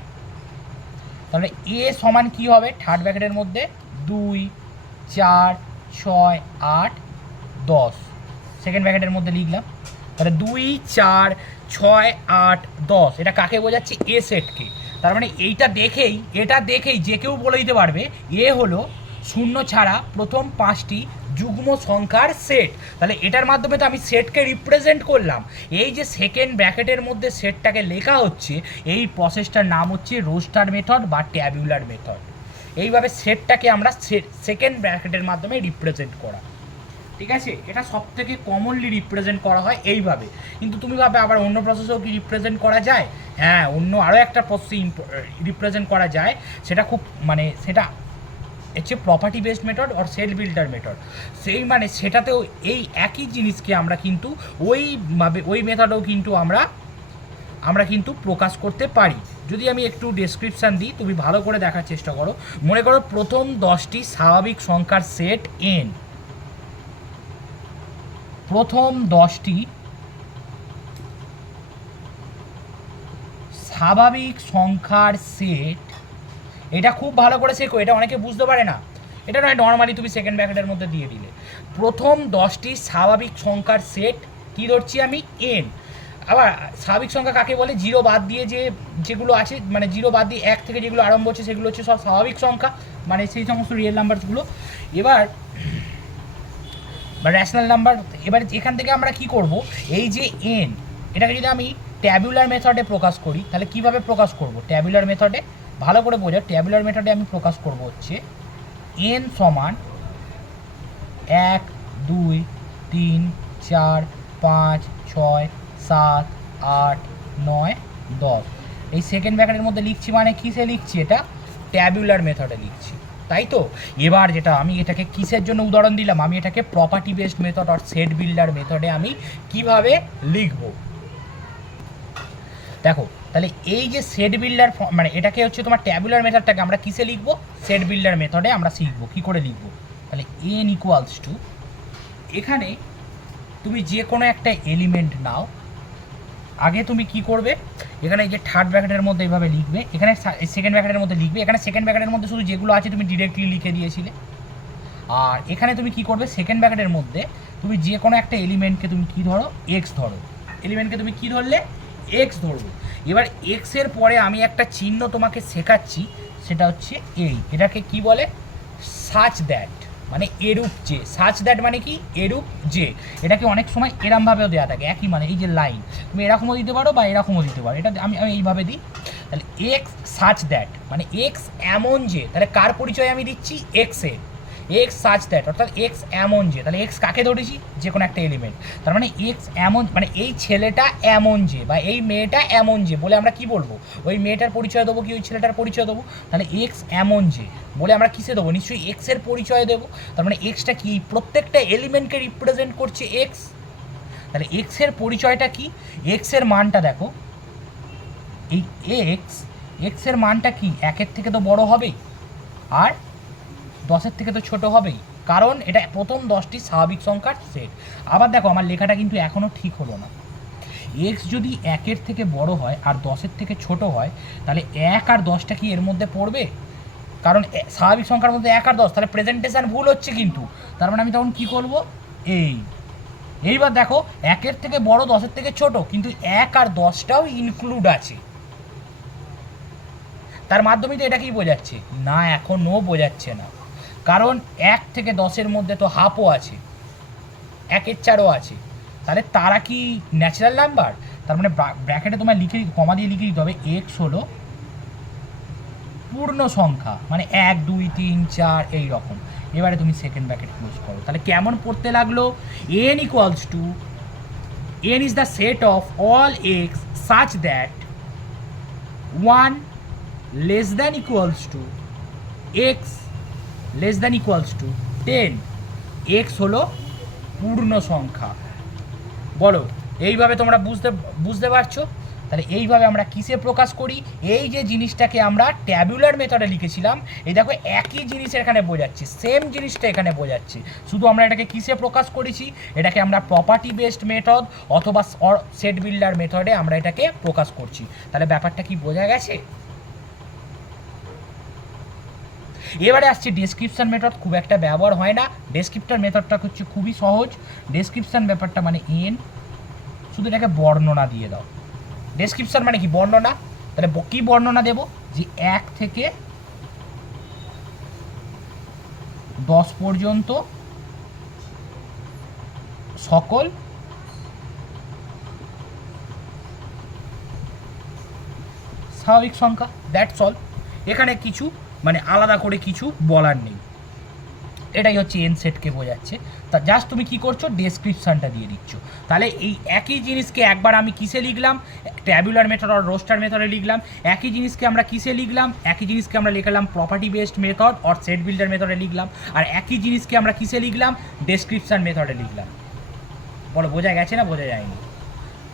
তাহলে এ সমান কি হবে, থার্ড ব্র্যাকেটের মধ্যে 2 4 6 8 10, সেকেন্ড ব্র্যাকেটের মধ্যে লিখলাম। তাহলে 2 4 6 8 10, এটা কাকে বোঝাচ্ছে, এ সেটকে। তার মানে এটা দেখেই যে কেউ বলে দিতে পারবে এ হলো শূন্য ছাড়া প্রথম 5টি যুগ্ম সংখ্যার সেট। তাহলে এটার মাধ্যমে তো আমি সেটকে রিপ্রেজেন্ট করলাম। এই যে সেকেন্ড ব্র্যাকেটের মধ্যে সেটটাকে লেখা হচ্ছে, এই প্রসেসটার নাম হচ্ছে রোস্টার মেথড বা ট্যাবুলার মেথড। এইভাবে সেটটাকে আমরা সেকেন্ড ব্র্যাকেটের মাধ্যমে রিপ্রেজেন্ট করা, ঠিক আছে? এটা সব থেকে কমনলি রিপ্রেজেন্ট করা হয় এইভাবে। কিন্তু তুমি ভাবে আবার অন্য প্রসেসেও কি রিপ্রেজেন্ট করা যায়? হ্যাঁ, অন্য আরও একটা প্রসেসে রিপ্রেজেন্ট করা যায়, সেটা খুব মানে সেটা হচ্ছে প্রপার্টি বেসড মেথড আর সেট বিল্ডার মেথড। সেই মানে সেটাতেও এই একই জিনিসকে আমরা কিন্তু ওইভাবে ওই মেথডেও কিন্তু আমরা কিন্তু প্রকাশ করতে পারি। যদি আমি একটু ডেসক্রিপশান দিই, তুমি ভালো করে দেখার চেষ্টা করো। মনে করো প্রথম 10টি স্বাভাবিক সংখ্যার সেট এন, প্রথম 10টি স্বাভাবিক সংখ্যার সেট, এটা খুব ভালো করে শেখো, এটা অনেকে বুঝতে পারে না। এটা নয় নর্মালি তুমি সেকেন্ড ব্র্যাকেটের মধ্যে দিয়ে দিলে। প্রথম 10টি স্বাভাবিক সংখ্যার সেট কী ধরছি আমি? এন। আবার স্বাভাবিক সংখ্যা কাকে বলে? জিরো বাদ দিয়ে যেগুলো আছে, মানে জিরো বাদ দিয়ে 1 থেকে যেগুলো আরম্ভ হচ্ছে সেগুলো হচ্ছে সব স্বাভাবিক সংখ্যা, মানে সেই সমস্ত রিয়েল নাম্বারসগুলো। এবার বা র্যাশনাল নাম্বার। এবার এখান থেকে আমরা কি করব, এই যে এন, এটাকে যদি আমি ট্যাবুলার মেথডে প্রকাশ করি, তাহলে কিভাবে প্রকাশ করব? ট্যাবুলার মেথডে ভালো করে বোঝো। ট্যাবুলার মেথডে আমি প্রকাশ করব হচ্ছে এন সমান 1 2 3 4 5 6 7 8 9 10। এই সেকেন্ড ব্র্যাকেটের মধ্যে লিখছি, মানে কিসে লিখছি? এটা ট্যাবুলার মেথডে লিখছি, তাই তো? এবার যেটা আমি এটাকে কিসের জন্য উদাহরণ দিলাম, আমি এটাকে প্রপার্টি বেসড মেথড আর সেট বিল্ডার মেথডে আমি কিভাবে লিখব দেখো। তাহলে এই যে সেট বিল্ডার, মানে এটাকে হচ্ছে তোমার ট্যাবুলার মেথডটাকে আমরা কিসে লিখব? সেট বিল্ডার মেথডে আমরা শিখবো কী করে লিখব। তাহলে এন ইকুয়ালস টু, এখানে তুমি যে কোনো একটা এলিমেন্ট নাও। আগে তুমি কি করবে, এখানে এই যে থার্ড ব্র্যাকেটের মধ্যে এইভাবে লিখবে, এখানে সেকেন্ড ব্র্যাকেটের মধ্যে লিখবে। এখানে সেকেন্ড ব্র্যাকেটের মধ্যে শুধু যেগুলো আছে তুমি ডিরেক্টলি লিখে দিয়েছিলে। আর এখানে তুমি কি করবে, সেকেন্ড ব্র্যাকেটের মধ্যে তুমি যে কোনো একটা এলিমেন্টকে তুমি কি ধরো? এক্স ধরো। এলিমেন্টকে তুমি কি ধরলে? এক্স ধরবে। এবার এক্সের পরে আমি একটা চিহ্ন তোমাকে শেখাচ্ছি, সেটা হচ্ছে এই, এটাকে কি বলে? সাচ দ্যাট, মানে এরূপ যে। সাচ দ্যাট মানে কি? এরূপ যে। এটাকে অনেক সময় এরমভাবেও দেওয়া থাকে, একই মানে এই যে লাইন, তুমি এরকমও দিতে পারো বা এরকমও দিতে পারো। এটা আমি এইভাবে দিই। তাহলে এক্স সাচ দ্যাট মানে এক্স এমন যে, তাহলে কার পরিচয় আমি দিচ্ছি? এক্সের। এক্স সাচ দ্যাট অর্থাৎ এক্স এমন যে, তাহলে এক্স কাকে ধরেছি? যে কোনো একটা এলিমেন্ট। তার মানে এক্স এমন, মানে এই ছেলেটা এমন যে বা এই মেয়েটা এমন যে বলে আমরা কি বলবো? ওই মেয়েটার পরিচয় দেবো কি ওই ছেলেটার পরিচয় দেবো? তাহলে এক্স এমন যে বলে আমরা কিসে দেবো? নিশ্চয়ই এক্সের পরিচয় দেবো। তার মানে এক্সটা কি? প্রত্যেকটা এলিমেন্টকে রিপ্রেজেন্ট করছে এক্স। তাহলে এক্সের পরিচয়টা কি? এক্সের মানটা দেখো, এই এক্সের মানটা কি? 1-এর থেকে তো বড় হবেই, আর 10-এর থেকে তো ছোট হবেই, কারণ এটা প্রথম 10টি স্বাভাবিক সংখ্যার সেট। আবার দেখো আমার লেখাটা কিন্তু এখনও ঠিক হলো না। এক্স যদি 1-এর থেকে বড় হয় আর 10-এর থেকে ছোট হয়, তাহলে 1 আর 10টা কি এর মধ্যে পড়বে? কারণ স্বাভাবিক সংখ্যার মধ্যে 1 আর 10, তাহলে প্রেজেন্টেশন ভুল হচ্ছে কিন্তু। তার মানে আমি তখন কী করবো? এইবার দেখো 1-এর থেকে বড় 10-এর থেকে ছোট, কিন্তু 1 আর 10টাও ইনক্লুড আছে। তার মাধ্যমে তো এটা কি বোঝাচ্ছে? না, এখনও বোঝাচ্ছে না, কারণ 1 থেকে 10-এর মধ্যে তো হাফও আছে, 1-এর 4ও আছে। তাহলে তারা কি ন্যাচারাল নাম্বার? তার মানে ব্র্যাকেটে তোমায় লিখে কমা দিয়ে লিখে দিতে হবে এক্স হলো পূর্ণ সংখ্যা, মানে 1 2 3 4 এই রকম। এবারে তুমি সেকেন্ড ব্র্যাকেট ক্লোজ করো। তাহলে কেমন পড়তে লাগলো? N equals to, N is the set of all x such that 1 less than equals to x less than equals to 10। X হলো পূর্ণ সংখ্যা। বলো, এইভাবে তোমরা বুঝতে পারছো? তাহলে এইভাবে আমরা কিসে প্রকাশ করি? এই যে জিনিসটাকে আমরা ট্যাবুলার মেথডে লিখেছিলাম, এই দেখো একই জিনিস এখানে বোঝাচ্ছি, সেম জিনিসটা এখানে বোঝাচ্ছি, শুধু আমরা এটাকে কিসে প্রকাশ করেছি? এটাকে আমরা প্রপার্টি বেসড মেথড অথবা সেট বিল্ডার মেথডে আমরা এটাকে প্রকাশ করছি। তাহলে ব্যাপারটা কি বোঝা গেছে? এবারে আসছে ডেসক্রিপশন মেথড, খুব একটা ব্যবহার হয় না। ডেসক্রিপ্টর মেথডটা হচ্ছে খুবই সহজ। ডেসক্রিপশন ব্যাপারটা মানে এন, শুধু এটাকে বর্ণনা দিয়ে দাও। ডেসক্রিপশন মানে কি? বর্ণনা। তাহলে কি বর্ণনা দেব? যে 1 থেকে 10 পর্যন্ত সকল স্বাভাবিক সংখ্যা, দ্যাটস অল। এখানে কিছু মানে আলাদা করে কিছু বলার নেই। এটাই হচ্ছে এন সেটকে বোঝাচ্ছে। তা জাস্ট তুমি কি করছো, ডেসক্রিপশানটা দিয়ে দিচ্ছ। তাহলে এই একই জিনিসকে একবার আমি কিসে লিখলাম, ট্যাবুলার মেথড আর রোস্টার মেথডে লিখলাম। একই জিনিসকে আমরা কিসে লিখলাম, একই জিনিসকে আমরা লিখলাম প্রপার্টি বেসড মেথড আর সেট বিল্ডার মেথডে লিখলাম। আর একই জিনিসকে আমরা কিসে লিখলাম, ডেসক্রিপশান মেথডে লিখলাম। বলো বোঝা গেছে না বোঝা যায়নি?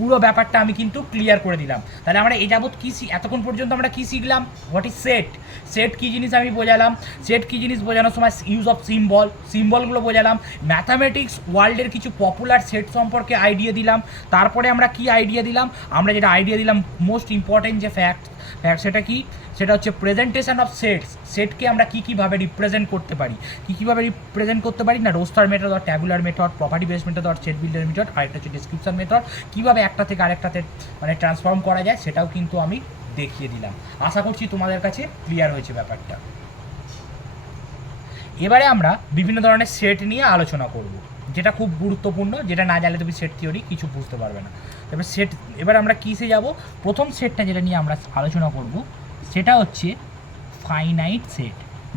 পুরো ব্যাপারটা আমি কিন্তু ক্লিয়ার করে দিলাম। তাহলে আমরা এই যাবৎ কী এতক্ষণ পর্যন্ত আমরা কী শিখলাম, হোয়াট ইজ সেট, সেট কী জিনিস আমি বোঝালাম, সেট কী জিনিস বোঝানোর সময় ইউজ অফ সিম্বল, সিম্বলগুলো বোঝালাম, ম্যাথামেটিক্স ওয়ার্ল্ডের কিছু পপুলার সেট সম্পর্কে আইডিয়া দিলাম। তারপরে আমরা কি আইডিয়া দিলাম, আমরা যেটা আইডিয়া দিলাম মোস্ট ইম্পর্টেন্ট যে ফ্যাক্ট সেটা কি, সেটা হচ্ছে প্রেজেন্টেশন অফ সেটস। সেটকে আমরা কীভাবে রিপ্রেজেন্ট করতে পারি, কীভাবে রিপ্রেজেন্ট করতে পারি না, রোস্টার মেথড আর tabular method, property based method আর সেট বিল্ডার মেথড, আরেকটা হচ্ছে ডেসক্রিপশন মেথড। কীভাবে একটা থেকে আরেকটাতে মানে ট্রান্সফর্ম করা যায় সেটাও কিন্তু আমি দেখিয়ে দিলাম। আশা করছি তোমাদের কাছে ক্লিয়ার হয়েছে ব্যাপারটা। এবারে আমরা বিভিন্ন ধরনের সেট নিয়ে আলোচনা করব, যেটা খুব গুরুত্বপূর্ণ, যেটা না জানলে তুমি সেট থিওরি কিছু বুঝতে পারবে না। এবার সেট, এবার আমরা কিসে যাব, প্রথম সেটটা যেটা নিয়ে আমরা আলোচনা করব সেটা হচ্ছে ফাইনাইট সেট।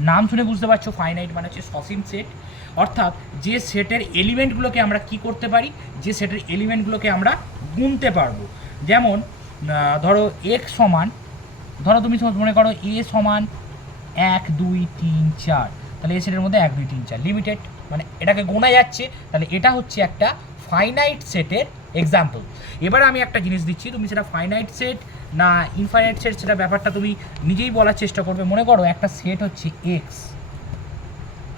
নাম শুনে বুঝতে পারছো, ফাইনাইট মানে হচ্ছে সসীম সেট, অর্থাৎ যে সেটের এলিমেন্টগুলোকে আমরা কি করতে পারি, যে সেটের এলিমেন্টগুলোকে আমরা গুনতে পারবো। যেমন ধরো এক্স সমান, ধরো তুমি মনে করো এ সমান 1 2 3 4, তাহলে এই সেটের মধ্যে 1 2 3 4 লিমিটেড, মানে এটাকে গোনা যাচ্ছে, তাহলে এটা হচ্ছে একটা ফাইনাইট সেটের এক্সাম্পল। এবার আমি একটা জিনিস দিচ্ছি, তুমি সেটা ফাইনাইট সেট না ইনফাইনাইট সেট সেটা ব্যাপারটা তুমি নিজেই বলার চেষ্টা করবে। মনে করো একটা সেট হচ্ছে এক্স,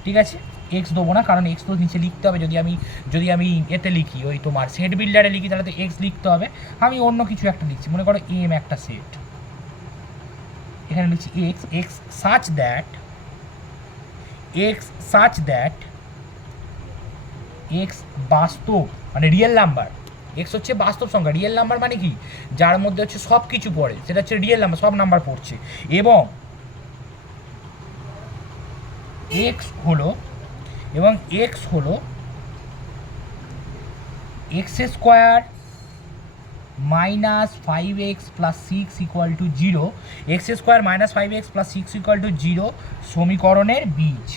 ঠিক আছে, এক্স দেবো না কারণ এক্স তো নিচে লিখতে হবে। যদি আমি এতে লিখি, ওই তোমার সেট বিল্ডারে লিখি, তাহলে তো এক্স লিখতে হবে। আমি অন্য কিছু একটা লিখছি, মনে করো এম একটা সেট, এখানে লিখছি X, X such that x বাস্তব মানে রিয়েল নাম্বার। এক্স হচ্ছে বাস্তব সংখ্যা, রিয়েল নাম্বার মানে কি, যার মধ্যে হচ্ছে সব কিছু পড়ে, সেটা হচ্ছে রিয়েল নাম্বার, সব নাম্বার পড়ছে। এবং এক্স হলো X square minus 5x plus 6 equal to 0, x square minus 5x plus 6 equal to 0 সমীকরণের বীজ।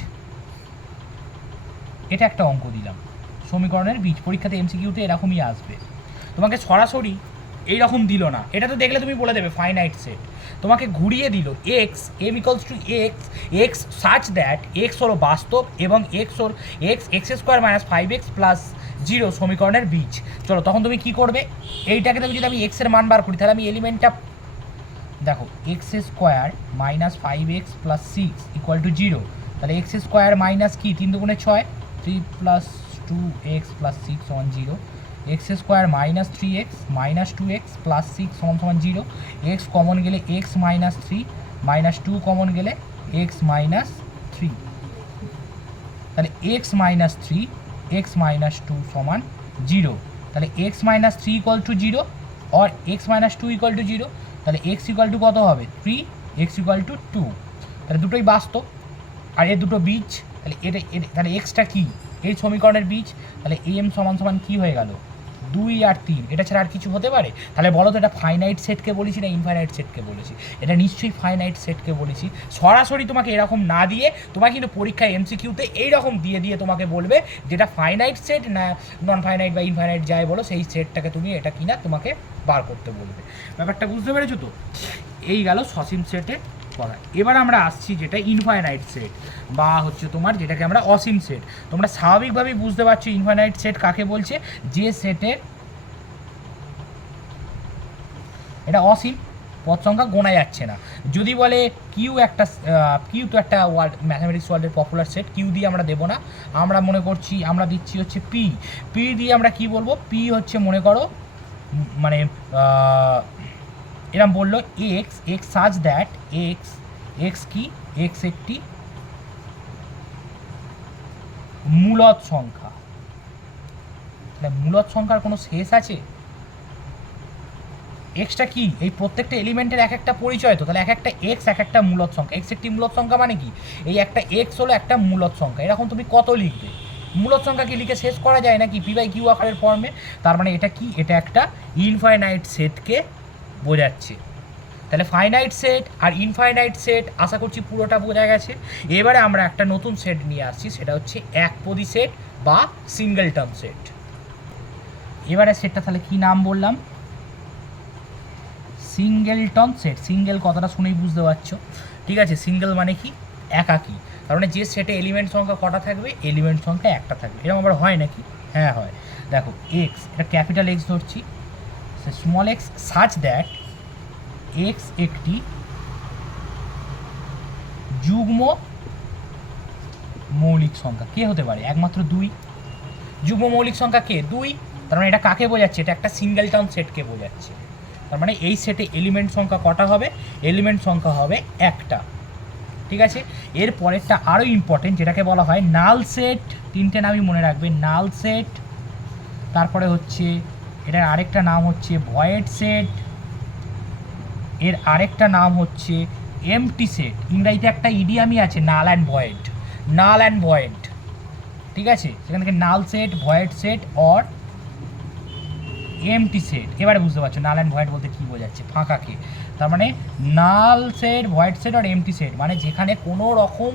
এটা একটা অঙ্ক দিলাম, সমীকরণের বীজ। পরীক্ষাতে এমসিকিউতে এরকমই আসবে, তোমাকে সরাসরি এইরকম দিল না, এটা তো দেখলে তুমি বলে দেবে ফাইনাইট সেট। তোমাকে ঘুরিয়ে দিল X M equals to X such that X হলো বাস্তব এবং x square minus 5x plus 0 সমীকরণের বীজ। চলো তখন তুমি কি করবে, এইটাকে তুমি যদি আমি এক্সের মান বার করি, তাহলে আমি এলিমেন্টটা দেখো, x square minus 5x plus 6 equal to 0, তাহলে এক্স স্কোয়ার মাইনাস কি 3 দুগুণে 6, 3 প্লাস 2x প্লাস 6 সমান 0, x square minus 3x minus 2x plus 6 সমান 0, এক্স কমন গেলে এক্স মাইনাস 3 মাইনাস 2 কমন গেলে এক্স মাইনাস 3, তাহলে এক্স মাইনাস 3 এক্স মাইনাস 2 সমান 0, তাহলে এক্স মাইনাস 3 ইকুয়াল টু 0 আর এক্স মাইনাস 2 ইকুয়াল টু 0, তাহলে এক্স ইকুয়াল টু কত হবে 3, এক্স ইকুয়াল টু 2, তাহলে দুটোই বাস্তব আর এর দুটো বীজ। তাহলে তাহলে এক্সটা কি, এই সমীকরণের বীজ, তাহলে এম সমান সমান কী হয়ে গেল 2 আর 3, এটা ছাড়া আর কিছু হতে পারে? তাহলে বলো তো এটা ফাইনাইট সেটকে বলেছি না ইনফাইনাইট সেটকে বলেছি? এটা নিশ্চয়ই ফাইনাইট সেটকে বলেছি। সরাসরি তোমাকে এরকম না দিয়ে, তোমাকে কিন্তু পরীক্ষায় এমসিকিউতে এইরকম দিয়ে তোমাকে বলবে যেটা ফাইনাইট সেট না নন ফাইনাইট বা ইনফাইনাইট যাই বলো, সেই সেটটাকে তুমি এটা কিনা তোমাকে বার করতে বলবে। ব্যাপারটা বুঝতে পেরেছো তো? এই গেল সসীম সেটের পড়া। এবার আমরা আসছি যেটা ইনফাইনাইট সেট বা হচ্ছে তোমার যেটাকে আমরা অসীম সেট। তোমরা স্বাভাবিকভাবেই বুঝতে পারছো ইনফাইনাইট সেট কাকে বলছে, যে সেটের এটা অসীম, পদ সংখ্যা গোনা যাচ্ছে না। যদি বলে কিউ তো একটা ওয়ার্ল্ড ম্যাথামেটিক্স ওয়ার্ল্ডের পপুলার সেট, কিউ দিয়ে আমরা দেবো না, আমরা মনে করছি আমরা দিচ্ছি হচ্ছে পি দিয়ে আমরা কি বলবো, পি হচ্ছে মনে করো মানে এরম বললো এক্স সাচ দ্যাট এক্স কি, এক্স একটি মূলদ সংখ্যা। তাহলে মূলদ সংখ্যার কোনো শেষ আছে? এক্সটা কি, এই প্রত্যেকটা এলিমেন্টের এক একটা পরিচয়, তো তাহলে এক একটা এক্স এক একটা মূলদ সংখ্যা। এক্স একটি মূলদ সংখ্যা মানে কি, এই একটা এক্স হলো একটা মূলদ সংখ্যা। এরকম তুমি কত লিখবে, মূলদ সংখ্যা কি লিখে শেষ করা যায় নাকি P/Q আকারের ফর্মে? তার মানে এটা কি, এটা একটা ইনফাইনাইট সেটকে বোঝাচ্ছে। তাহলে ফাইনাইট সেট আর ইনফাইনাইট সেট আশা করছি পুরোটা বোঝা গেছে। এবারে আমরা একটা নতুন সেট নিয়ে আসছি, সেটা হচ্ছে একপদী সেট বা সিঙ্গেলটন সেট। এবারে সেটটা তাহলে কি নাম বললাম? Singleton set. সিঙ্গেল কথাটা শুনেই বুঝতে পারছো, ঠিক আছে? সিঙ্গেল মানে কি? একাকী। তার মানে যে সেটে এলিমেন্ট সংখ্যা কটা থাকবে? এলিমেন্ট সংখ্যা একটা থাকবে। এরকম আবার হয় নাকি? হ্যাঁ হয়। দেখো এক্স, এটা ক্যাপিটাল এক্স ধরছি, small x such that x একটি যুগ্ম মৌলিক সংখ্যা। কে হতে পারে? একমাত্র দুই। যুগ্ম মৌলিক সংখ্যা কে? দুই। তার মানে এটা কাকে বোঝাচ্ছে? এটা একটা সিঙ্গেলটন সেটকে বোঝাচ্ছে। তার মানে এই সেটে এলিমেন্ট সংখ্যা কটা হবে? এলিমেন্ট সংখ্যা হবে একটা, ঠিক আছে? এর পরেরটা আরও ইম্পর্টেন্ট, যেটাকে বলা হয় নাল সেট। তিনটে নামই মনে রাখবে, নাল সেট, তারপরে হচ্ছে এটার আরেকটা নাম হচ্ছে ভয়েড সেট, এর আরেকটা নাম হচ্ছে এমটি সেট। ইংরাজিতে একটা ইডিয়ামই আছে, null and void. Null and void, ঠিক আছে? সেখান থেকে null set, void set or MT set. এবারে বুঝতে পারছো নাল অ্যান্ড ভয়েড বলতে কী বোঝাচ্ছে? ফাঁকাকে। তার মানে নাল সেট, ভয়েড সেট আর এমটি সেট মানে যেখানে কোনো রকম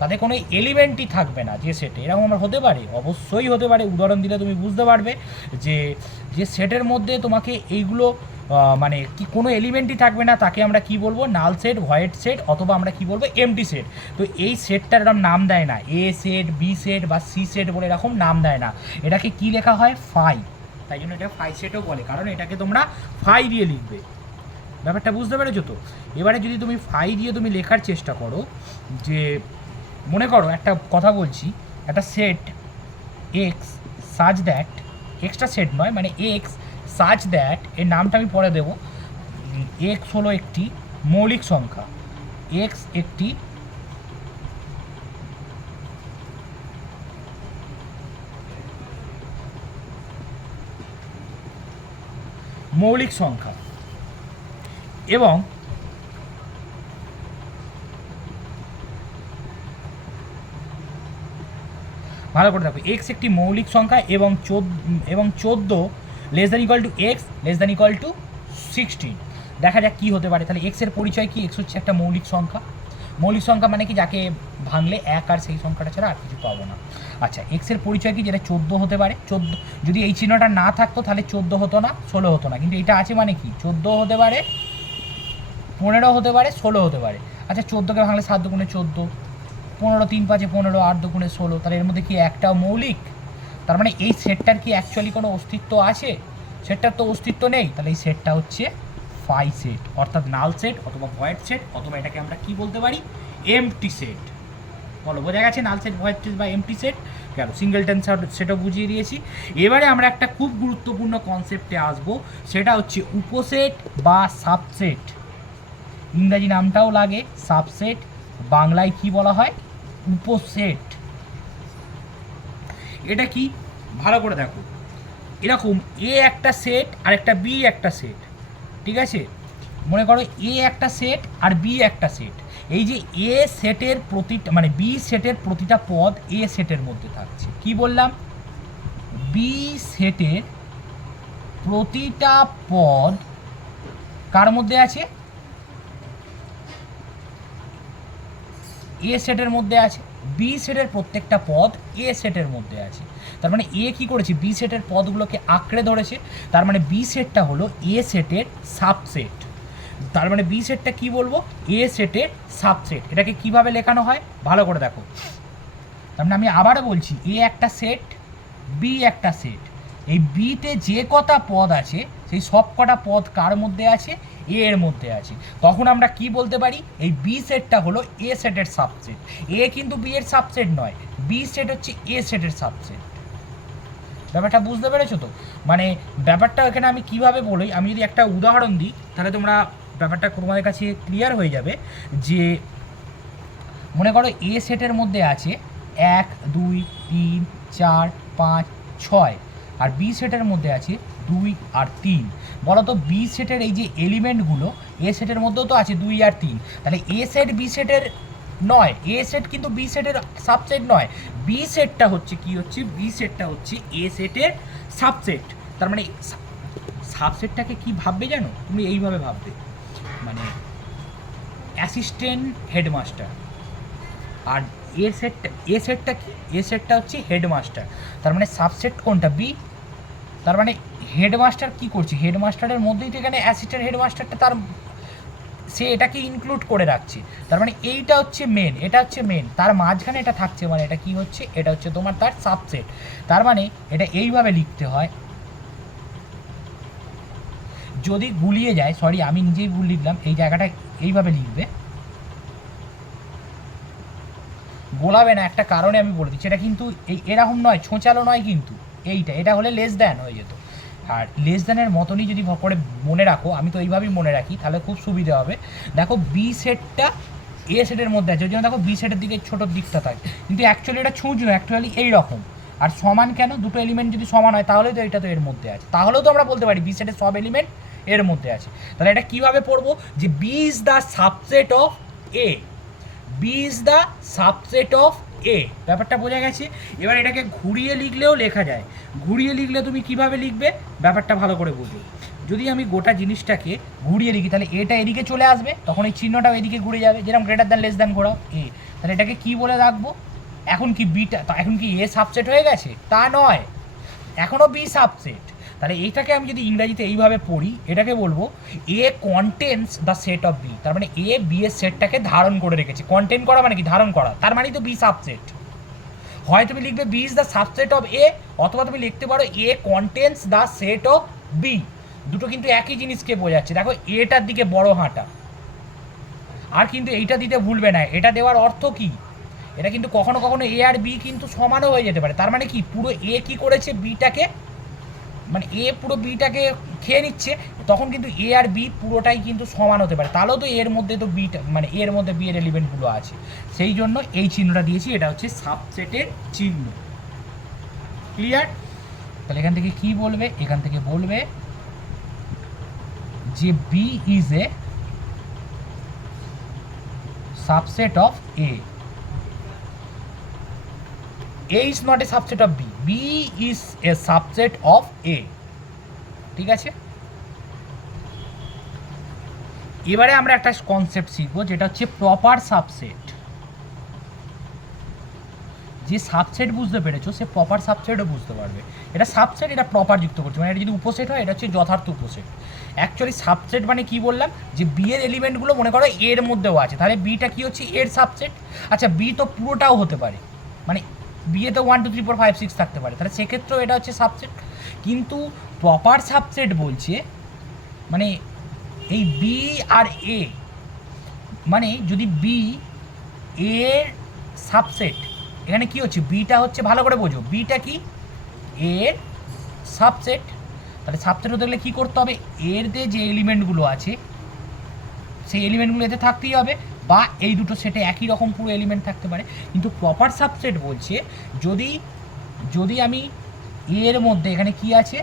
তাদের কোনো এলিমেন্টই থাকবে না যে সেটে। এরকম আমার হতে পারে? অবশ্যই হতে পারে। উদাহরণ দিলে তুমি বুঝতে পারবে যে যে সেটের মধ্যে তোমাকে এইগুলো মানে কি কোনো এলিমেন্টই থাকবে না, তাকে আমরা কি বলবো? নাল সেট, ভয়েড সেট, অথবা আমরা কি বলবো? MT set. তো এই সেটটার এরকম নাম দেয় না এ সেট, বি সেট বা সি সেট বলে এরকম নাম দেয় না। এটাকে কি লেখা হয়? ফাই। তাই জন্য এটা ফাই সেটও বলে, কারণ এটাকে তোমরা ফাই দিয়ে লিখবে। ব্যাপারটা বুঝতে পেরেছো তো? এবারে যদি তুমি ফাই দিয়ে তুমি লেখার চেষ্টা করো, যে মনে করো একটা কথা বলছি, একটা set x such that, extra set নয়, মানে এক্স সাচ দ্যাট, এর নামটা আমি পরে দেবো। এক্স হলো একটি মৌলিক সংখ্যা, এক্স একটি মৌলিক সংখ্যা এবং ভালো করে দেখো, এক্স একটি মৌলিক সংখ্যা এবং 14 less than equal to x less than equal to 16। দেখা যাক কী হতে পারে। তাহলে এক্সের পরিচয় কি? এক্স হচ্ছে একটা মৌলিক সংখ্যা। মৌলিক সংখ্যা মানে কি? যাকে ভাঙলে এক আর সেই সংখ্যাটা ছাড়া আর কিছু পাবো না। আচ্ছা, এক্সের পরিচয় কি? যেটা 14 হতে পারে। 14 যদি এই চিহ্নটা না থাকতো তাহলে 14 হতো না, 16 হতো না, কিন্তু এটা আছে মানে কি? 14 হতে পারে, 15 হতে পারে, 16 হতে পারে। আচ্ছা, 14কে ভাঙলে 7 দুগুণে 14, 15 3 5 15, 8 দুগুণে 16, তাহলে এর মধ্যে কি একটাও মৌলিক? তার মানে এই সেটটার কি অ্যাকচুয়ালি কোনো অস্তিত্ব আছে? সেটটার তো অস্তিত্ব নেই। তাহলে এই সেটটা হচ্ছে ফাই সেট, অর্থাৎ নাল সেট অথবা ভয়েড সেট, অথবা এটাকে আমরা কি বলতে পারি? MT set. বলো, বোঝা গেছে? নাল সেট, ভয়েড সেট বা এমটি সেট গেল। সিঙ্গেলটন সেটও বুঝিয়ে দিয়েছি। এবারে আমরা একটা খুব গুরুত্বপূর্ণ কনসেপ্টে আসবো, সেটা হচ্ছে উপসেট বা সাবসেট। ইংরাজি নামটাও লাগে সাবসেট, বাংলায় কি বলা হয়? উপসেট। এটা কি? ভালো করে দেখো, এরকম এ একটা সেট আর একটা বি একটা সেট, ঠিক আছে? মনে করো এ একটা সেট আর বি একটা সেট। এই যে এ সেটের প্রতিটা, মানে বি সেটের প্রতিটা পদ এ সেটের মধ্যে থাকছে। কি বললাম? বি সেটের প্রতিটা পদ কার মধ্যে আছে? এ সেটের মধ্যে আছে। বি সেটের প্রত্যেকটা পদ এ সেটের মধ্যে আছে। তার মানে এ কি করেছে? বি সেটের পদগুলোকে আঁকড়ে ধরেছে। তার মানে বি সেটটা হলো এ সেটের সাবসেট। তার মানে বি সেটটা কি বলবো? এ সেটের সাবসেট। এটাকে কিভাবে লেখানো হয় ভালো করে দেখো। তার মানে আমি আবারও বলছি, এ একটা সেট, বি একটা সেট। এই বিতে যে কটা পদ আছে সেই সব কটা পদ কার মধ্যে আছে? এ এর মধ্যে আছে। তখন আমরা কি বলতে পারি? এই বি সেটটা হলো এ সেটের সাবসেট। এ কিন্তু বি এর সাবসেট নয়, বি সেট হচ্ছে এ সেটের সাবসেট। ব্যাপারটা বুঝতে পেরেছো তো? মানে ব্যাপারটা এখানে আমি কিভাবে বলি, আমি যদি একটা উদাহরণ দিই তাহলে তোমরা ব্যাপারটা তোমাদের কাছে ক্লিয়ার হয়ে যাবে। যে মনে করো এ সেটের মধ্যে আছে 1 2 3 4 5 6, আর বি সেটের মধ্যে আছে 2 আর 3। বলো তো বি সেটের এই যে এলিমেন্টগুলো এ সেটের মধ্যেও তো আছে 2 আর 3, তাহলে এ সেট বি সেটের নয়, এ সেট কিন্তু বি সেটের সাবসেট নয়। বি সেটটা হচ্ছে কি হচ্ছে? বি সেটটা হচ্ছে এ সেটের সাবসেট। তার মানে সাবসেটটাকে কি ভাববে জানো? তুমি এইভাবে ভাববে, মানে অ্যাসিস্ট্যান্ট হেডমাস্টার, আর এ সেটটা কি, এ সেটটা হচ্ছে হেডমাস্টার। তার মানে সাবসেট কোনটা, বি। তার মানে হেডমাস্টার কি করছে, হেডমাস্টারের মধ্যেই তো এখানে অ্যাসিস্ট্যান্ট হেডমাস্টারটা তার সে এটাকে ইনক্লুড করে রাখছে। তার মানে এইটা হচ্ছে মেন, এটা হচ্ছে মেন, তার মাঝখানে এটা থাকছে, মানে এটা কি হচ্ছে, এটা হচ্ছে তোমার তার সাবসেট। তার মানে এটা এইভাবে লিখতে হয়, যদি গুলিয়ে যায়, সরি আমি নিজেই ভুল লিখলাম, এই জায়গাটা এইভাবে লিখবে, গোলাবে না, একটা কারণে আমি বলে দিচ্ছি, এটা কিন্তু এই এরকম নয়, ছোঁচালো নয় কিন্তু, এটা হলে লেস দ্যান হয়ে যেত। আর লেস দ্যানের মতনই যদি করে মনে রাখো, আমি তো এইভাবেই মনে রাখি, তাহলে খুব সুবিধা হবে। দেখো বি সেটটা এ সেটের মধ্যে আছে, ওই জন্য দেখো বি সেটের দিকে ছোটোর দিকটা থাকে, কিন্তু অ্যাকচুয়ালি এটা ছুঁচ নয়, অ্যাকচুয়ালি এইরকম। আর সমান কেন, দুটো এলিমেন্ট যদি সমান হয় তাহলে তো এটা তো এর মধ্যে আছে, তাহলেও তো আমরা বলতে পারি বি সেটের সব এলিমেন্ট এর মধ্যে আছে। তাহলে এটা কীভাবে পড়বো, যে B is the subset of A, B is the subset of A, ব্যাপারটা বোঝা গেছে। এবার এটাকে ঘুরিয়ে লিখলেও লেখা যায়, ঘুরিয়ে লিখলে তুমি কিভাবে লিখবে ব্যাপারটা ভালো করে বুঝো। যদি আমি গোটা জিনিসটাকে ঘুরিয়ে লিখি, তাহলে এটা এদিকে চলে আসবে, তখন এই চিহ্নটাও এদিকে ঘুরে যাবে, যেরকম গ্রেটার দ্যান লেস দ্যান ঘোরাও এ। তাহলে এটাকে কি বলে রাখবো, এখন কি বিটা, এখন কি এ সাবসেট হয়ে গেছে, তা নয়, এখনও বি সাবসেট। তাহলে এইটাকে আমি যদি ইংরাজিতে এইভাবে পড়ি, এটাকে বলবো A contains the set of B. তার মানে এ বি এর সেটটাকে ধারণ করে রেখেছে, কন্টেন্ট করা মানে কি, ধারণ করা, তার মানে তো বি সাবসেট। হয় তুমি লিখবে B is the subset of A, অথবা তুমি লিখতে পারো A contains the set of B, দুটো কিন্তু একই জিনিসকে বোঝাচ্ছে। দেখো এটার দিকে বড় হাঁটা, আর কিন্তু এইটা দিতে ভুলবে না, এটা দেওয়ার অর্থ কি, এটা কিন্তু কখনো কখনো এ আর বি কিন্তু সমানও হয়ে যেতে পারে। তার মানে কি, পুরো এ কি করেছে, বিটাকে, মানে এ পুরো বিটাকে খেয়ে নিচ্ছে, তখন কিন্তু এ আর বি পুরোটাই কিন্তু সমান হতে পারে, তাহলেও তো এর মধ্যে তো বিটা, মানে এর মধ্যে বি এর এলিমেন্টগুলো আছে, সেই জন্য এই চিহ্নটা দিয়েছি, এটা হচ্ছে সাবসেটের চিহ্ন। ক্লিয়ার? তাহলে এখান থেকে কি বলবে, এখান থেকে বলবে যে B is a subset of A, A is not a subset of B. B is a subset of A. ঠিক আছে, এবারে আমরা একটা কনসেপ্ট শিখবো, যেটা হচ্ছে প্রপার সাবসেট। যে সাবসেট বুঝতে পেরেছো, সে প্রপার সাবসেটও বুঝতে পারবে। এটা সাবসেট, এটা প্রপার যুক্ত করছে, মানে এটা যদি উপসেট হয়, এটা হচ্ছে যথার্থ উপসেট। অ্যাকচুয়ালি সাবসেট মানে কি বললাম, যে বি এর এলিমেন্টগুলো মনে করো এর মধ্যেও আছে, তাহলে বিটা কি হচ্ছে, এর সাবসেট। আচ্ছা বি তো পুরোটাও হতে পারে, মানে বিয়ে তো 1 2 3 4 5 6 থাকতে পারে, তাহলে সেক্ষেত্রেও এটা হচ্ছে সাবসেট। কিন্তু প্রপার সাবসেট বলছে মানে এই বি আর এ, মানে যদি বি এর সাবসেট, এখানে কি হচ্ছে, বিটা হচ্ছে, ভালো করে বোঝো, বিটা কি এর সাবসেট। তাহলে সাবসেট হতে গেলে কী করতে হবে, এর যে এলিমেন্টগুলো আছে সেই এলিমেন্টগুলো এতে থাকতেই হবে, বা এই দুটো সেটে একই রকম পুরো এলিমেন্ট থাকতে পারে। কিন্তু প্রপার সাবসেট বলছে যদি আমি এর মধ্যে, এখানে কি আছে,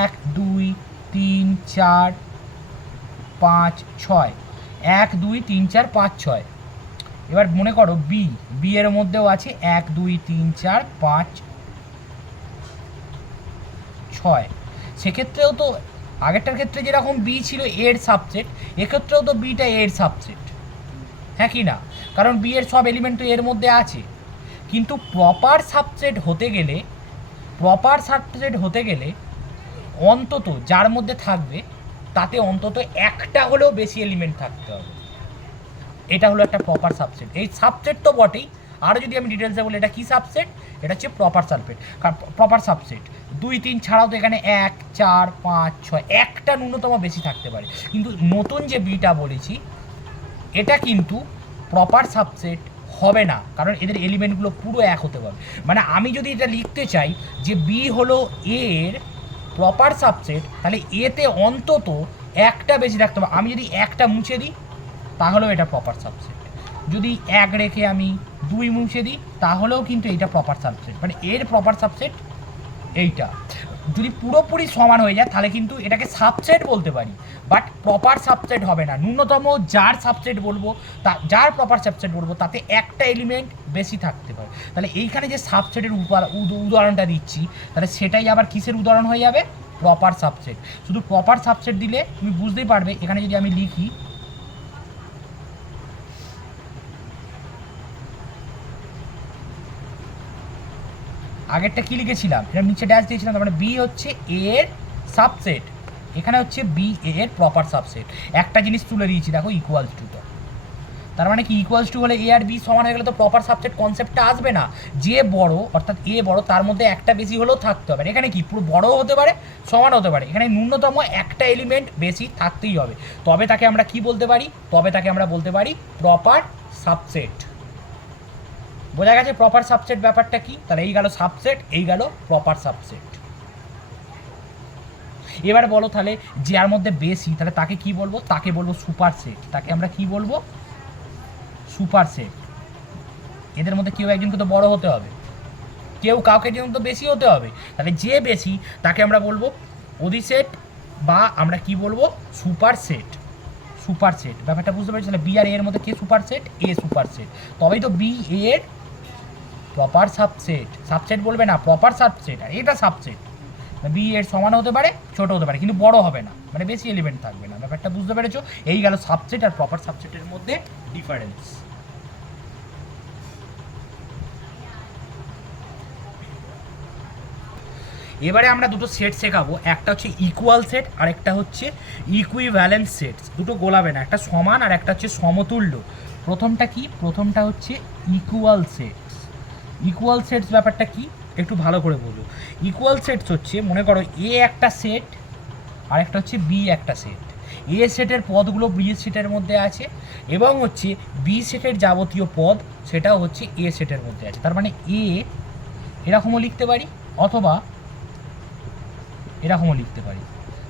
1 2 3 4 5 6, 1 2 3 4 5 6, এবার মনে করো বি এর মধ্যেও আছে 1 2 3 4 5 6, সেক্ষেত্রেও তো আগেরটার ক্ষেত্রে যেরকম বি ছিল এর সাবসেট, এক্ষেত্রেও তো বিটা এর সাবসেট, হ্যাঁ কি না, কারণ বি এর সব এলিমেন্ট তো এর মধ্যে আছে। কিন্তু প্রপার সাবসেট হতে গেলে অন্তত যার মধ্যে থাকবে তাতে অন্তত একটা হলেও বেশি এলিমেন্ট থাকতে হবে, এটা হলো একটা প্রপার সাবসেট। এই সাবসেট তো বটেই, আরও যদি আমি ডিটেলসে বলি, এটা কী সাবসেট, এটা হচ্ছে প্রপার সাবসেট। 2 3 ছাড়াও তো এখানে 1 4 5 6 একটা ন্যূনতম বেশি থাকতে পারে। কিন্তু নতুন যে বিটা বলেছি, এটা কিন্তু প্রপার সাবসেট হবে না, কারণ এদের এলিমেন্টগুলো পুরো এক হতে পারবে। মানে আমি যদি এটা লিখতে চাই যে বি হলো এর প্রপার সাবসেট, তাহলে এতে অন্তত একটা বেশি থাকতে হবে। আমি যদি একটা মুছে দিই তাহলেও এটা প্রপার সাবসেট, যদি 1 রেখে আমি 2 মুছে দিই তাহলেও কিন্তু এইটা প্রপার সাবসেট, মানে এর প্রপার সাবসেট এইটা। যদি পুরোপুরি সমান হয়ে যায় তাহলে কিন্তু এটাকে সাবসেট বলতে পারি, বাট প্রপার সাবসেট হবে না। ন্যূনতম যার সাবসেট বলবো, যার প্রপার সাবসেট বলবো, তাতে একটা এলিমেন্ট বেশি থাকতে পারে। তাহলে এইখানে যে সাবসেটের উদাহরণটা দিচ্ছি, তাহলে সেটাই আবার কিসের উদাহরণ হয়ে যাবে, প্রপার সাবসেট। শুধু প্রপার সাবসেট দিলে তুমি বুঝতেই পারবে। এখানে যদি আমি লিখি আগেরটা কি লিখেছিলাম, এটা নিচে ড্যাশ দিয়েছিলাম, তার মানে বি হচ্ছে এ এর সাবসেট, এখানে হচ্ছে বি এ এর প্রপার সাবসেট। একটা জিনিস তুলে দিয়েছি দেখো, ইকুয়ালস টু। তার মানে কি ইকুয়ালস টু হলে এ আর বি সমান হয়ে গেলে তো প্রপার সাবসেট কনসেপ্টটা আসবে না। যে বড় অর্থাৎ এ বড় তার মধ্যে একটা বেশি হলেও থাকতে হবে। এখানে কি পুরো বড়ও হতে পারে সমান হতে পারে, এখানে ন্যূনতম একটা এলিমেন্ট বেশি থাকতেই হবে, তবে তাকে আমরা কি বলতে পারি, তবে তাকে আমরা বলতে পারি প্রপার সাবসেট। বোঝা গেছে প্রপার সাবসেট ব্যাপারটা কি? তাহলে এই গেল সাবসেট, এই গেল প্রপার সাবসেট। এবার বলো তাহলে যার মধ্যে বেশি, তাহলে তাকে কি বলবো, তাকে বলবো সুপার সেট। তাকে আমরা কি বলবো, সুপার সেট। এদের মধ্যে কেউ একজনকে তো বড় হতে হবে, কেউ কাউকে জন্য তো বেশি হতে হবে, তাহলে যে বেশি তাকে আমরা বলবো অধিসেট, বা আমরা কি বলবো সুপার সেট। সুপার সেট ব্যাপারটা বুঝতে পারছি। তাহলে বি আর এর মধ্যে কে সুপার সেট, এ সুপার সেট, তবেই তো বি এর প্রপার সাবসেট। সাবসেট বলবে না, প্রপার সাবসেট। আর এটা সাবসেট, বি এর সমান হতে পারে ছোট হতে পারে কিন্তু বড় হবে না, মানে বেশি এলিমেন্ট থাকবে না। ব্যাপারটা বুঝতে পেরেছো? এই গেল সাবসেট আর প্রপার সাবসেটের মধ্যে ডিফারেন্স। এবারে আমরা দুটো সেট শেখাবো, একটা হচ্ছে ইকুয়াল সেট আর একটা হচ্ছে ইকুইভ্যালেন্স সেট। দুটো গোলাবে না, একটা সমান আর একটা হচ্ছে সমতুল্য। প্রথমটা কি, প্রথমটা হচ্ছে ইকুয়াল সেটস। ইকুয়াল সেটস ব্যাপারটা কি একটু ভালো করে বলবো। ইকুয়াল সেটস হচ্ছে, মনে করো এ একটা সেট আর একটা হচ্ছে বি একটা সেট। এ সেটের পদগুলো বি সেটের মধ্যে আছে এবং হচ্ছে বি সেটের যাবতীয় পদ সেটাও হচ্ছে এ সেটের মধ্যে আছে। তার মানে এ এরকমও লিখতে পারি অথবা এরকমও লিখতে পারি।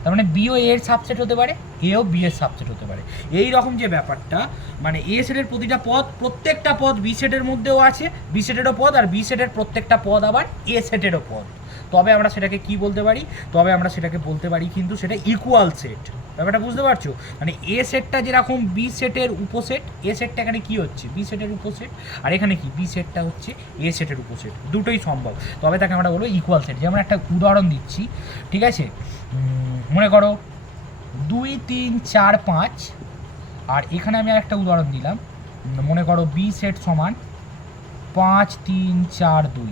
তার মানে বিও এর সাবসেট হতে পারে, এও বি এর সাবসেট হতে পারে। এই রকম যে ব্যাপারটা, মানে এ সেটের প্রতিটা পদ, প্রত্যেকটা পদ বি সেটের মধ্যেও আছে, বি সেটেরও পদ, আর বি সেটের প্রত্যেকটা পদ আবার এ সেটেরও পদ। তবে আমরা সেটাকে কি বলতে পারি, তবে আমরা সেটাকে বলতে পারি কিন্তু সেটা ইকুয়াল সেট। ব্যাপারটা বুঝতে পারছো? মানে এ সেটটা যেরকম বি সেটের উপসেট, এ সেটটা এখানে কি হচ্ছে বি সেটের উপসেট, আর এখানে কি বি সেটটা হচ্ছে এ সেটের উপসেট, দুটোই সম্ভব। তবে তাকে আমরা বলবো ইকুয়াল সেট। যেমন একটা উদাহরণ দিচ্ছি, ঠিক আছে? মনে করো 2 3 4 5, আর এখানে আমি আর একটা উদাহরণ দিলাম, মনে করো বি সেট সমান 5 3 4 2,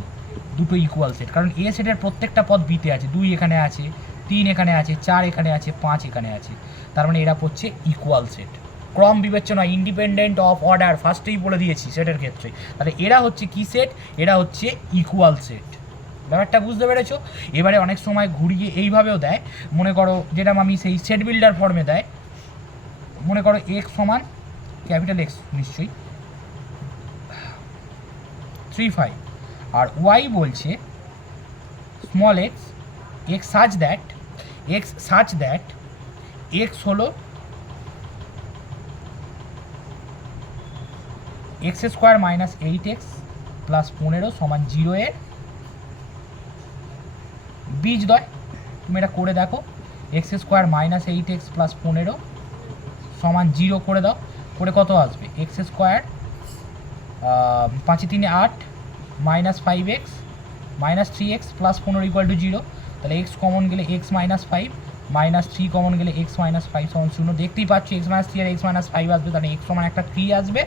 দুটো ইকুয়াল সেট। কারণ এ সেটের প্রত্যেকটা পদ বিতে আছে, 2 এখানে আছে, 3 এখানে আছে, 4 এখানে আছে, 5 এখানে আছে। তার মানে এরা হচ্ছে ইকুয়াল সেট। ক্রম বিবেচনা, ইন্ডিপেন্ডেন্ট অফ অর্ডার, ফার্স্টেই বলে দিয়েছি সেটের ক্ষেত্রে। তাহলে এরা হচ্ছে কি সেট, এরা হচ্ছে ইকুয়াল সেট। ব্যাপারটা বুঝতে পেরেছো? এবারে অনেক সময় ঘুরিয়ে এইভাবেও দেয়, মনে করো যেটা আমি সেই সেট বিল্ডার ফর্মে দেয়, মনে করো এক্স সমান ক্যাপিটাল এক্স নিশ্চয়ই 3 5, আর ওয়াই বলছে small X, X such that X হলো X square minus 8x plus 15 সমান 0 এর বীজদ্বয়। তুমি এটা করে দেখো, x square minus 8x plus 15 সমান 0 করে দাও, করে কত আসবে, x square 5 3 8 minus 5x minus 3x plus 15 equal to 0। তাহলে এক্স কমন গেলে এক্স মাইনাস 5 মাইনাস 3 কমন গেলে এক্স মাইনাস 5 সমান 0। দেখতেই পাচ্ছ এক্স মাইনাস 3 আর এক্স মাইনাস 5 আসবে, তাহলে এক্স সমান একটা 3 আসবে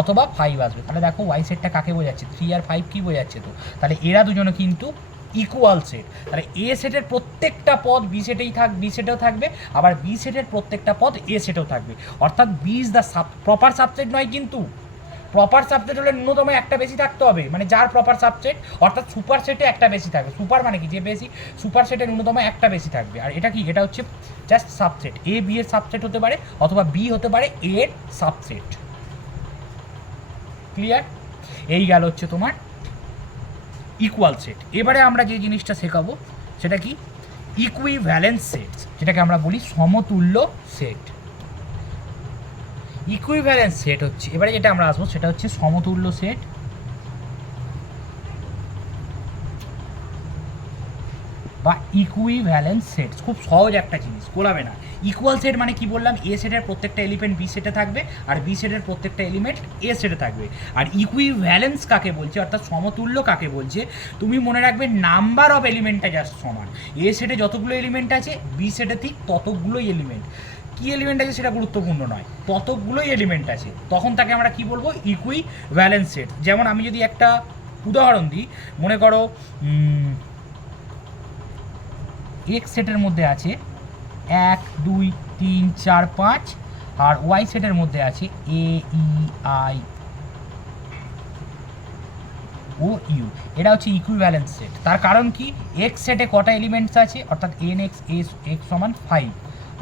অথবা 5 আসবে। তাহলে দেখো ওয়াই সেটটা কাকে বোঝাচ্ছে, 3 আর 5 কি বোঝাচ্ছে? তো তাহলে এরা দুজনে কিন্তু ইকুয়াল সেট। তাহলে এ সেটের প্রত্যেকটা পদ বি সেটেই বি সেটেও থাকবে, আবার বি সেটের প্রত্যেকটা পদ এ সেটেও থাকবে। অর্থাৎ B is the proper subset নয়, কিন্তু প্রপার সাবসেট হলে ন্যূনতম একটা বেশি থাকতে হবে, মানে যার প্রপার সাবসেট, অর্থাৎ সুপার সেটে একটা বেশি থাকবে। সুপার মানে কি, যে বেশি, সুপার সেটে ন্যূনতম একটা বেশি থাকবে। আর এটা কি, এটা হচ্ছে জাস্ট সাবসেট। এ বি এর সাবসেট হতে পারে অথবা বি হতে পারে এ এর সাবসেট। ক্লিয়ার? এই গেল হচ্ছে তোমার ইকুয়াল সেট। এবারে আমরা যে জিনিসটা শেখাবো সেটা কি, ইকুইভ্যালেন্স সেট, যেটাকে আমরা বলি সমতুল্য সেট। ইকুইভ্যালেন্স সেট হচ্ছে, এবারে যেটা আমরা আসবো সেটা হচ্ছে সমতুল্য সেট বা ইকুইভ্যালেন্স সেট, খুব সহজ একটা জিনিস, গোলাবে না। ইকুয়াল সেট মানে কি বললাম, এ সেটের প্রত্যেকটা এলিমেন্ট বি সেটে থাকবে, আর বি সেটের প্রত্যেকটা এলিমেন্ট এ সেটে থাকবে। আর ইকুইভ্যালেন্স কাকে বলছে, অর্থাৎ সমতুল্য কাকে বলছে, তুমি মনে রাখবে নাম্বার অফ এলিমেন্টটা জাস্ট সমান। এ সেটে যতগুলো এলিমেন্ট আছে বি সেটে ঠিক ততগুলোই এলিমেন্ট, কী এলিমেন্ট আছে সেটা গুরুত্বপূর্ণ নয়, ততগুলোই এলিমেন্ট আছে, তখন তাকে আমরা কি বলবো, ইকুইভ্যালেন্স সেট। যেমন আমি যদি একটা উদাহরণ দিই, মনে করো এক্স সেটের মধ্যে আছে 1 2 3 4 5, আর ওয়াই সেটের মধ্যে আছে এ ই আই ও ইউ, এটা হচ্ছে ইকুইভ্যালেন্স সেট। তার কারণ কি, এক্স সেটে কটা এলিমেন্টস আছে, অর্থাৎ এন এক্স এক্স সমান 5,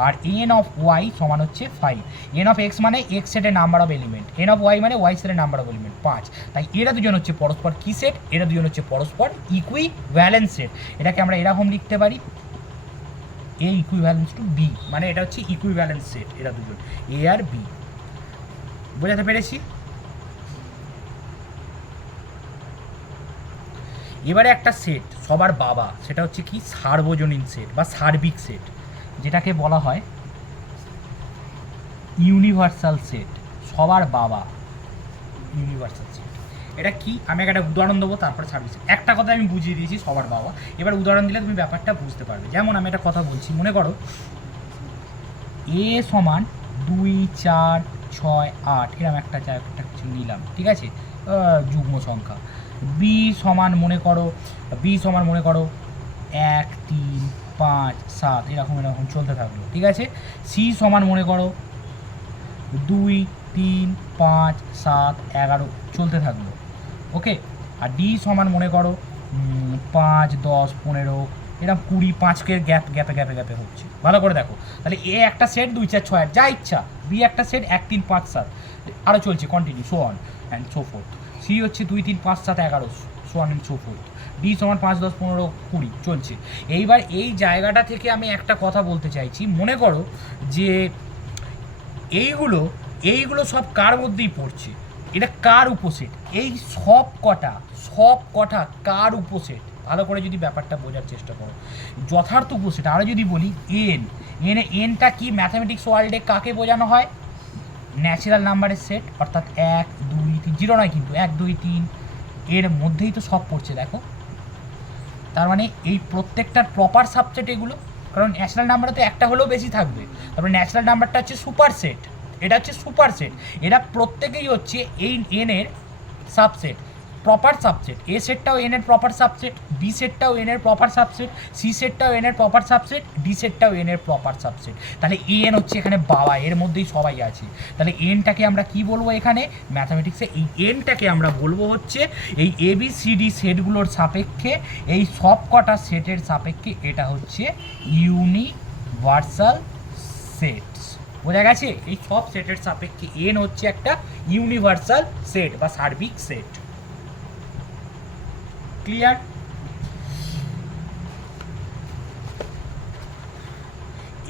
আর এন অফ ওয়াই সমান হচ্ছে 5। এন অফ এক্স মানে এক্স সেটের number of element, N of Y মানে ওয়াই সেটের নাম্বার অফ এলিমেন্ট 5। তাই এরা দুজন হচ্ছে পরস্পর কি সেট, এরা দুজন হচ্ছে পরস্পর ইকুইভ্যালেন্স সেট। এটাকে আমরা এরকম লিখতে পারি, এ ইকুইভ্যালেন্স টু বি, মানে এটা হচ্ছে ইকুইভ্যালেন্স সেট, এরা দুজন এ আর বি। বোঝাতে পেরেছি? এবারে একটা সেট সবার বাবা, সেটা হচ্ছে কি সার্বজনীন সেট বা সার্বিক সেট, যেটাকে বলা হয় ইউনিভার্সাল সেট, সবার বাবা ইউনিভার্সাল সেট। এটা কি, আমি একটা উদাহরণ দেবো, তারপরে সার্ভিস। একটা কথা আমি বুঝিয়ে দিয়েছি সবার বাবা, এবার উদাহরণ দিলে তুমি ব্যাপারটা বুঝতে পারবে। যেমন আমি একটা কথা বলছি, মনে করো এ সমান 2 4 6 8, এরকম একটা কিছু নিলাম, ঠিক আছে, যুগ্ম সংখ্যা। বি সমান মনে করো 1 3 5 7, এরকম এরকম চলতে থাকলো, ঠিক আছে। সি সমান মনে করো 2 3 5 7 11 চলতে থাকলো, ওকে। আর ডি সমান মনে করো 5 10 15, এরকম 20 5-এর গ্যাপে হচ্ছে। ভালো করে দেখো, তাহলে এ একটা সেট 2 4 6 8 যা ইচ্ছা, বি একটা সেট 1 3 5 7 আরও চলছে, continue, so on and so forth. C হচ্ছে 2 3 5 7 11, so on and so forth. D সমান 5 10 15 20 চলছে। এইবার এই জায়গাটা থেকে আমি একটা কথা বলতে চাইছি, মনে করো যে এইগুলো সব কার মধ্যেই পড়ছে, এটা কার উপসেট, এই সব কটা কার উপসেট, ভালো করে যদি ব্যাপারটা বোঝার চেষ্টা করো, যথার্থ উপসেট। আরও যদি বলি এনটা কি ম্যাথামেটিক্স ওয়ার্ল্ডে কাকে বোঝানো হয়, ন্যাচারাল নাম্বারের সেট, অর্থাৎ 1 2 3, 0 নয় কিন্তু 1 2 3 এর মধ্যেই তো সব পড়ছে, দেখো। তার মানে এই প্রত্যেকটার প্রপার সাবসেট এগুলো, কারণ ন্যাচারাল নাম্বারে তো একটা হলেও বেশি থাকবে, তারপরে ন্যাচারাল নাম্বারটা হচ্ছে সুপার সেট, এটা হচ্ছে সুপার সেট, এরা প্রত্যেকেই হচ্ছে এই এনের সাবসেট, প্রপার সাবসেট। এ সেটটাও এন এর প্রপার সাবসেট, বি সেটটাও এন এর প্রপার সাবসেট, সি সেটটাও এন এর প্রপার সাবসেট, ডি সেটটাও এন এর প্রপার সাবসেট। তাহলে এন হচ্ছে এখানে বাবা, এর মধ্যেই সবাই আছে। তাহলে এনটাকে আমরা কি বলবো, এখানে ম্যাথামেটিক্সে এই এনটাকে আমরা বলবো হচ্ছে এই ABCD সেটগুলোর সাপেক্ষে, এই সব কটা সেটের সাপেক্ষে এটা হচ্ছে ইউনিভার্সাল সেটস। বোঝা গেছে? এই সব সেটের সাপেক্ষে এন হচ্ছে একটা ইউনিভার্সাল সেট বা সার্বিক সেট। ক্লিয়ার?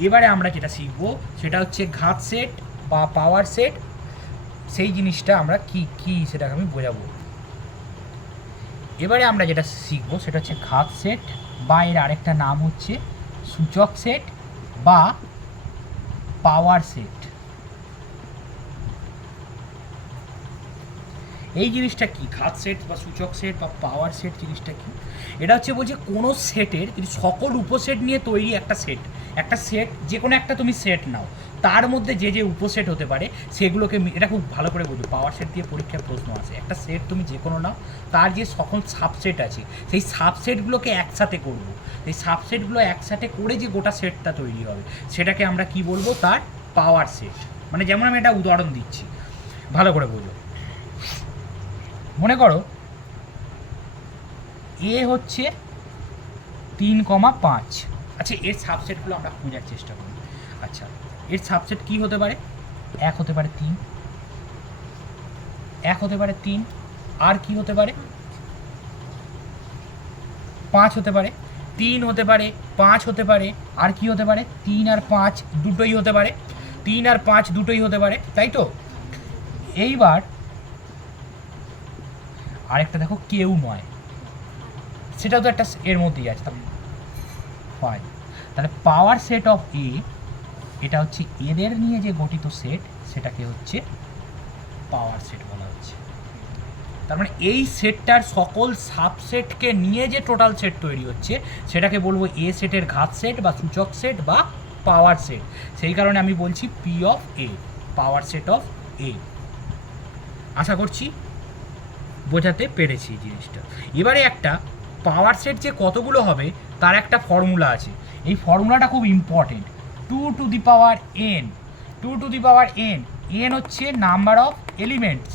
এবারে আমরা যেটা শিখবো সেটা হচ্ছে ঘাত সেট বা পাওয়ার সেট। সেই জিনিসটা আমরা কি সেটাকে আমি বোঝাবো। এবারে আমরা যেটা শিখবো সেটা হচ্ছে ঘাত সেট, বা এর আরেকটা নাম হচ্ছে সূচক সেট বা পাওয়ার সেট। এই জিনিসটা কি, ঘাত সেট বা সূচক সেট বা পাওয়ার সেট জিনিসটা কি? এটা হচ্ছে বলছে কোনো সেটের যদি সকল উপসেট নিয়ে তৈরি একটা সেট, যে কোনো একটা তুমি সেট নাও, তার মধ্যে যে উপসেট হতে পারে সেগুলোকে, এটা খুব ভালো করে বুঝো, পাওয়ার সেট দিয়ে পরীক্ষার প্রশ্ন আসে। একটা সেট তুমি যে কোনো নাও, তার যে সকল সাবসেট আছে সেই সাবসেটগুলোকে একসাথে করবো, সেই সাবসেটগুলো একসাথে করে যে গোটা সেটটা তৈরি হবে সেটাকে আমরা কি বলবো, তার পাওয়ার সেট। মানে যেমন আমি একটা উদাহরণ দিচ্ছি, ভালো করে বোঝো। মনে করো এ হচ্ছে 3,5, আচ্ছা এর সাবসেটগুলো আমরা খোঁজার চেষ্টা করি। আচ্ছা এর সাবসেট কি হতে পারে, 1 হতে পারে 3, 1 হতে পারে 3, আর কি হতে পারে 5 হতে পারে, 3 হতে পারে, 5 হতে পারে, আর কি হতে পারে 3 আর 5 দুটোই হতে পারে, 3 আর 5 দুটোই হতে পারে, তাই তো? এইবার আরেকটা দেখো কেউ নয়, সেটাও তো একটা এর মধ্যেই আছে, 5। তাহলে পাওয়ার সেট অফ এ, এটা হচ্ছে এদের নিয়ে যে গঠিত সেট, সেটাকে হচ্ছে পাওয়ার সেট বলা হচ্ছে। তার মানে এই সেটটার সকল সাবসেটকে নিয়ে যে টোটাল সেট তৈরি হচ্ছে সেটাকে বলবো এ সেটের ঘাত সেট বা সূচক সেট বা পাওয়ার সেট। সেই কারণে আমি বলছি P of A, power set of A. আশা করছি বোঝাতে পেরেছি জিনিসটা। এবারে একটা পাওয়ার সেট যে কতগুলো হবে তার একটা ফর্মুলা আছে। এই ফর্মুলাটা খুব important. 2 to the power N, 2 to the power N, N হচ্ছে নাম্বার অফ এলিমেন্টস।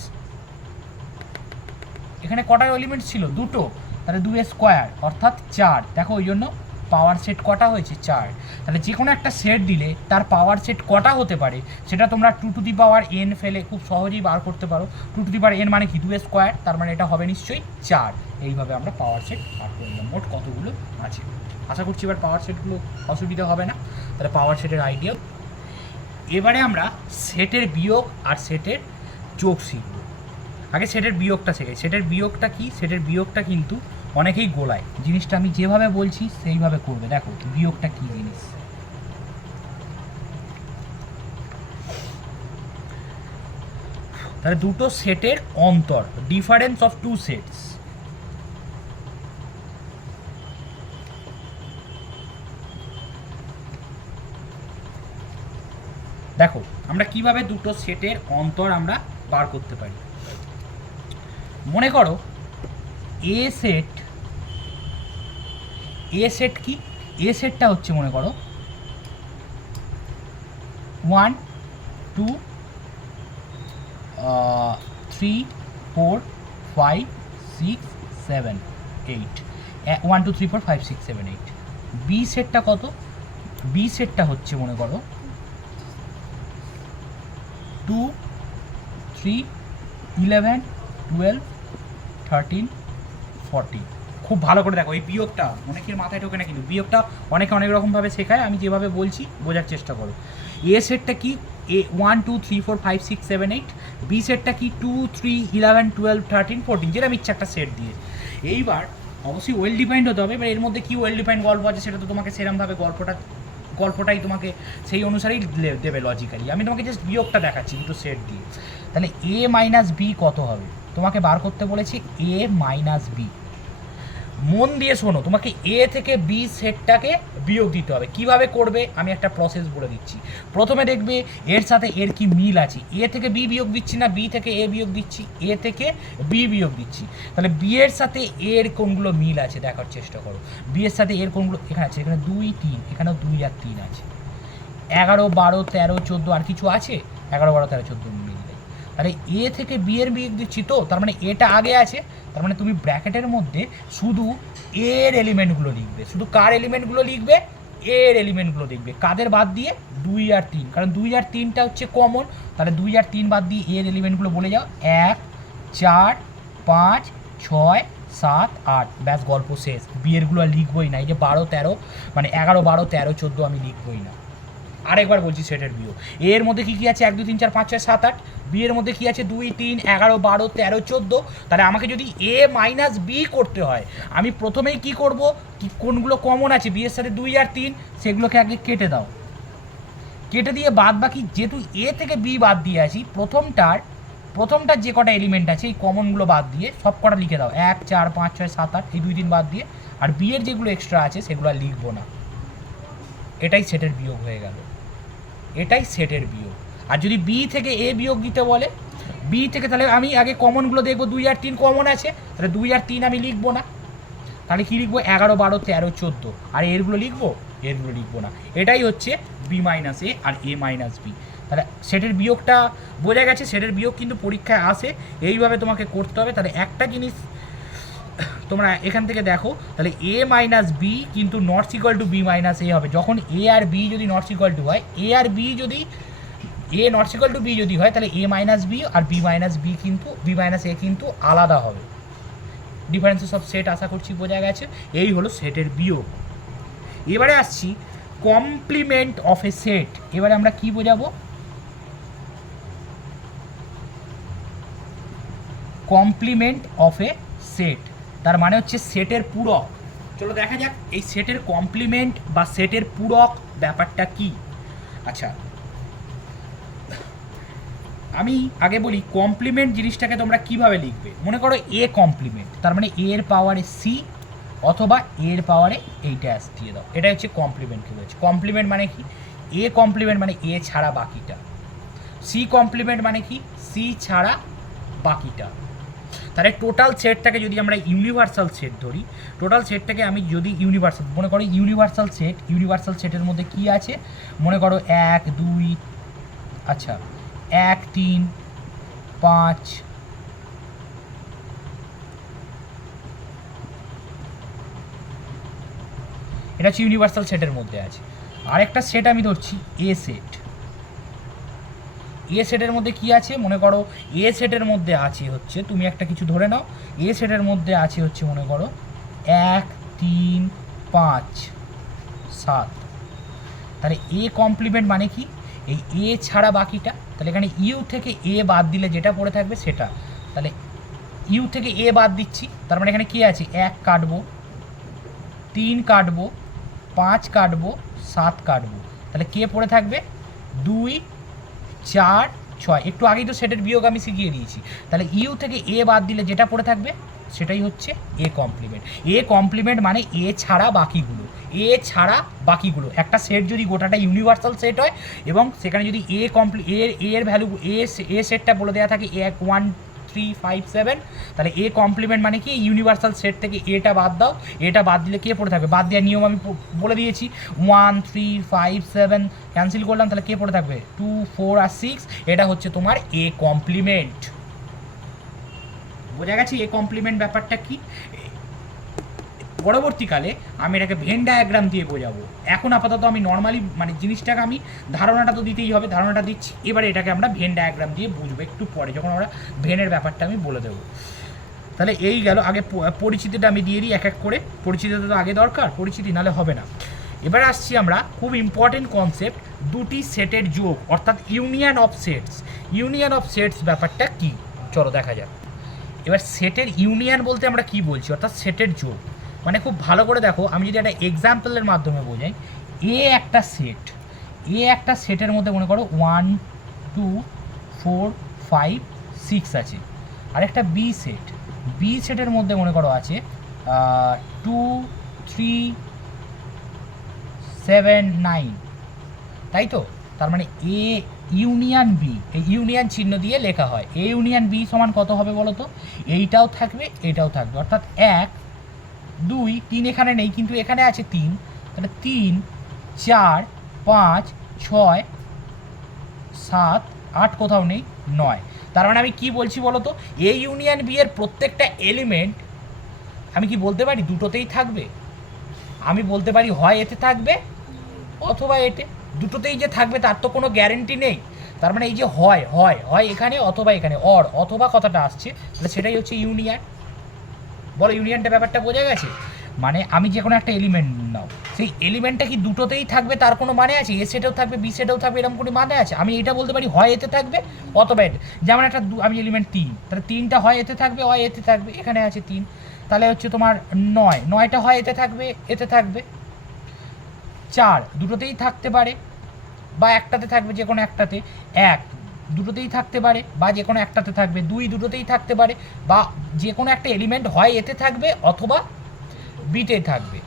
এখানে কটা এলিমেন্টস ছিল? দুটো, তাহলে 2 স্কোয়ার অর্থাৎ 4। দেখো ওই জন্য পাওয়ার সেট কটা হয়েছে? 4। তাহলে যে কোনো একটা সেট দিলে তার পাওয়ার সেট কটা হতে পারে সেটা তোমরা 2 টু দি পাওয়ার এন ফেলে খুব সহজেই বার করতে পারো। 2 টু দি পাওয়ার এন মানে কি? 2 স্কোয়ার, তার মানে এটা হবে নিশ্চয়ই 4। এইভাবে আমরা পাওয়ার সেট বার করে নিলাম। মোট কতগুলো আছে? আশা করছি এবার পাওয়ার সেটগুলো অসুবিধা হবে না। তাহলে পাওয়ার সেটের আইডিয়া। এবারে আমরা সেটের বিয়োগ আর সেটের যোগ শিখব। আগে সেটের বিয়োগটা শেখাই। সেটের বিয়োগটা কি? সেটের বিয়োগটা কিন্তু অনেকেই গোলায়। জিনিসটা আমি যেভাবে বলছি সেইভাবে করবে। দেখো বিয়োগটা কি জিনিস। তাহলে দুটো সেটের অন্তর, ডিফারেন্স অফ টু সেটস। দেখো আমরা কিভাবে দুটো সেটের অন্তর আমরা বার করতে পারি। মনে করো এ সেট, এ সেট কি? এ সেটটা হচ্ছে মনে করো 1 2 3 4 5 6 7 8, 1 2 3 4 5 6 7 8। বি সেটটা কত? বি সেটটা হচ্ছে মনে করো 2 3 11 12 13 14। খুব ভালো করে দেখো এই বিয়োগটা অনেকের মাথায় ঢোকে না, কিন্তু বিয়োগটা অনেকে অনেক রকমভাবে শেখায়। আমি যেভাবে বলছি বোঝার চেষ্টা করো। এ সেটটা কি? এ 1 2 3 4 5 6 7 8। বি সেটটা কি? 2 3 11 12 13 14, যেটা ইচ্ছা একটা সেট দিয়ে। এইবার অবশ্যই ওয়েল ডিফাইন্ড হতে হবে। এবার এর মধ্যে কি ওয়েল ডিফাইন্ড গল্প আছে সেটা তো তোমাকে সেরকমভাবে গল্পটাই তোমাকে সেই অনুসারেই দেবে লজিক্যালি। আমি তোমাকে জাস্ট বিয়োগটা দেখাচ্ছি দুটো সেট দিয়ে। তাহলে এ মাইনাস বি কত হবে? তোমাকে বার করতে বলেছি এ মাইনাস বি। মন দিয়ে শোনো, তোমাকে এ থেকে বি সেটটাকে বিয়োগ দিতে হবে। কিভাবে করবে আমি একটা প্রসেস বলে দিচ্ছি। প্রথমে দেখবে এর সাথে এর কি মিল আছে। এ থেকে বি বিয়োগ দিচ্ছি না, বি থেকে এ বিয়োগ দিচ্ছি, এ থেকে বি বিয়োগ দিচ্ছি। তাহলে বি এর সাথে এর কোনগুলো মিল আছে দেখার চেষ্টা করো। বি এর সাথে এর কোনগুলো, এখানে আছে, এখানে 2 3, এখানেও 2 আর 3 আছে। 11 12 13 14 আর কিছু আছে? 11 12 13 14 মিল নেই। তাহলে এ থেকে বি এর বিয়োগ দিচ্ছি, তো তার মানে এটা আগে আছে। তার মানে তুমি ব্র্যাকেটের মধ্যে শুধু এর এলিমেন্টগুলো লিখবে। শুধু কার এলিমেন্টগুলো লিখবে? এর এলিমেন্টগুলো দেখবে। কাদের বাদ দিয়ে? 2 আর 3, কারণ 2 আর 3টা হচ্ছে কমন। তাহলে 2 আর 3 বাদ দিয়ে এর এলিমেন্টগুলো বলে যাও। 1 4 5 6 7 8। ব্যাস গল্প শেষ। বিয়েরগুলো আর লিখবই না। এই যে 12 13 মানে 11 12 13 14 আমি লিখবই না। আরেকবার বলছি সেটের বিয়োগ। এর মধ্যে কী কী আছে? 1 2 3 4 5 6 7 8। বি এর মধ্যে কী আছে? 2 3 11 12 13 14। তাহলে আমাকে যদি এ মাইনাস বি করতে হয় আমি প্রথমেই কি করব? কি কোনগুলো কমন আছে বি এর সাথে 2 আর 3 সেগুলোকে আগে কেটে দাও। কেটে দিয়ে বাদ বাকি, যেহেতু এ থেকে বি বাদ দিয়ে আছি, প্রথমটার যে কটা এলিমেন্ট আছে এই কমনগুলো বাদ দিয়ে সব কটা লিখে দাও। 1 4 5 6 7 8, এই 2 3 বাদ দিয়ে। আর বি এর যেগুলো এক্সট্রা আছে সেগুলো আর লিখবো না। এটাই সেটের বিয়োগ হয়ে গেল। এটাই সেটের বিয়োগ। আর যদি বি থেকে এ বিয়োগ দিতে বলে, বি থেকে, তাহলে আমি আগে কমনগুলো দেখবো। 2 আর 3 কমন আছে, তাহলে 2 আর 3 আমি লিখবো না। তাহলে কী লিখবো? 11 12 13 14। আর এরগুলো লিখবো? এরগুলো লিখবো না। এটাই হচ্ছে বি মাইনাস এ আর এ মাইনাস বি। তাহলে সেটের বিয়োগটা বোঝা গেছে। সেটের বিয়োগ কিন্তু পরীক্ষায় আসে, এইভাবে তোমাকে করতে হবে। তাহলে একটা জিনিস তোমরা এখান থেকে দেখো, তাহলে এ মাইনাস বি কিন্তু not equal to B minus A হবে। যখন এ আর বি যদি নট ইকুয়াল টু হয়, এ আর বি যদি A not equal to B যদি হয়, তাহলে এ মাইনাস বি আর বি মাইনাস বি কিন্তু বি মাইনাস এ কিন্তু আলাদা হবে। ডিফারেন্সেস অফ সেট আশা করছি বোঝা গেছে। এই হলো সেটের বিয়োগ। এবারে আসছি কমপ্লিমেন্ট অফ এ সেট। এবারে আমরা কি বোঝাবো? কমপ্লিমেন্ট অফ এ সেট, তার মানে হচ্ছে সেটের পূরক। চলো দেখা যাক এই সেটের কমপ্লিমেন্ট বা সেটের পূরক ব্যাপারটা কি। আচ্ছা, আমি আগে বলি কমপ্লিমেন্ট জিনিসটাকে তোমরা কিভাবে লিখবে। মনে করো এ কমপ্লিমেন্ট, তার মানে এ এর পাওয়ারে সি অথবা এ এর পাওয়ারে এইটা দিয়ে দাও, এটা হচ্ছে কমপ্লিমেন্ট। কি বলছে কমপ্লিমেন্ট মানে কি? এ কমপ্লিমেন্ট মানে এ ছাড়া বাকিটা, সি কমপ্লিমেন্ট মানে কি? সি ছাড়া বাকিটা। তাহলে টোটাল সেটটাকে যদি আমরা ইউনিভার্সাল সেট ধরি, টোটাল সেটটাকে আমি যদি ইউনিভার্সাল মনে করো, ইউনিভার্সাল সেটের মধ্যে কি আছে মনে করো 1 2, আচ্ছা 1 3 5, এটা হচ্ছে ইউনিভার্সাল সেটের মধ্যে আছে। আরেকটা সেট আমি ধরছি এ সেট। এ সেটের মধ্যে কি আছে মনে করো, এ সেটের মধ্যে আছে হচ্ছে, তুমি একটা কিছু ধরে নাও, এ সেটের মধ্যে আছে হচ্ছে মনে করো 1 3 5 7। তাহলে এ কমপ্লিমেন্ট মানে কি? এই এ ছাড়া বাকিটা। তাহলে এখানে ইউ থেকে এ বাদ দিলে যেটা পড়ে থাকবে সেটা। তাহলে ইউ থেকে এ বাদ দিচ্ছি, তার মানে এখানে কি আছে? 1 কাটবো, 3 কাটবো, 5 কাটবো, 7 কাটবো। তাহলে কে পড়ে থাকবে? 2 4 6। একটু আগেই তো সেটের বিয়োগ আমি শিখিয়ে দিয়েছি। তাহলে ইউ থেকে এ বাদ দিলে যেটা পড়ে থাকবে সেটাই হচ্ছে এ কমপ্লিমেন্ট। এ কমপ্লিমেন্ট মানে এ ছাড়া বাকিগুলো, এ ছাড়া বাকিগুলো। একটা সেট যদি গোটাটা ইউনিভার্সাল সেট হয় এবং সেখানে যদি এর ভ্যালু এ সেটটা বলে দেওয়া থাকে 1 3 5 7, তাহলে এ কমপ্লিমেন্ট মানে কি? ইউনিভার্সাল সেট থেকে এটা বাদ দাও, এটা বাদ দিলে কে পড়ে থাকবে? বাদ দেওয়ার নিয়ম আমি বলে দিয়েছি, 1 3 5 7 ক্যান্সেল করলাম, তাহলে কে পড়ে থাকবে? 2 4 আর 6। এটা হচ্ছে তোমার এ কমপ্লিমেন্ট। বোঝা গেছে এ কমপ্লিমেন্ট ব্যাপারটা কি? পরবর্তীকালে আমি এটাকে ভেন ডায়াগ্রাম দিয়ে বোঝাবো। এখন আপাতত আমি নর্মালি মানে জিনিসটাকে আমি ধারণাটা তো দিতেই হবে, ধারণাটা দিচ্ছি, এবারে এটাকে আমরা ভেন ডায়াগ্রাম দিয়ে বুঝবো একটু পরে, যখন আমরা ভেনের ব্যাপারটা আমি বলে দেবো। তাহলে এই গেল, আগে পরিচিতিটা আমি দিয়ে দিই এক এক করে। পরিচিতিটা তো আগে দরকার, পরিচিতি নাহলে হবে না। এবার আসছি আমরা খুব ইম্পর্টেন্ট কনসেপ্ট, দুটি সেটের যোগ অর্থাৎ union of sets. Union of sets ব্যাপারটা কি চলো দেখা যাক। এবার সেটের ইউনিয়ন বলতে আমরা কি বলছি, অর্থাৎ সেটের যোগ। মানে খুব ভালো করে দেখো, আমি যদি একটা এক্সাম্পলের মাধ্যমে বোঝাই, এ একটা সেটের মধ্যে মনে করো 1 2 4 5 6 আছে। আর একটা বি সেটের মধ্যে মনে করো আছে 2 3 7 9, তাই তো? তার মানে এ ইউনিয়ন বি, এই ইউনিয়ন চিহ্ন দিয়ে লেখা হয়। এ ইউনিয়ন বি সমান কত হবে বলো তো? এইটাও থাকবে, এটাও থাকবে, অর্থাৎ 1 2 3 এখানে নেই কিন্তু এখানে আছে 3, তাহলে 3 4 5 6 7 8 কোথাও নেই 9। তার মানে আমি কি বলছি বলো তো? এ ইউনিয়ন বি এর প্রত্যেকটা এলিমেন্ট আমি কি বলতে পারি দুটোতেই থাকবে? আমি বলতে পারি হয় এতে থাকবে অথবা এতে, দুটোতেই যে থাকবে তার তো কোনো গ্যারেন্টি নেই। তার মানে এই যে হয় হয় হয় এখানে অথবা এখানে, অথবা কথাটা আসছে, তাহলে সেটাই হচ্ছে ইউনিয়ন। বলো ইউনিয়নটা ব্যাপারটা বোঝা গেছে? মানে আমি যে কোনো একটা এলিমেন্ট নাও, সেই এলিমেন্টটা কি দুটোতেই থাকবে তার কোনো মানে আছে? এ সেটেও থাকবে বি সেটেও থাকবে এরকম কোনো মানে আছে? আমি এটা বলতে পারি হয় এতে থাকবে অথবা এতে। যেমন একটা আমি এলিমেন্ট 3, তাহলে 3টা হয় এতে থাকবে হয় এতে থাকবে, এখানে আছে 3, তাহলে হচ্ছে তোমার 9টা হয় এতে থাকবে 4 দুটোতেই থাকতে পারে বা একটাতে থাকবে, যে কোনো একটাতে 1 দুটোতেই থাকতে পারে বা যে কোনো একটাতে থাকবে, 2 দুটোতেই থাকতে পারে বা যে কোনো একটা এলিমেন্ট হয় এতে থাকবে অথবা বিতে থাকবে,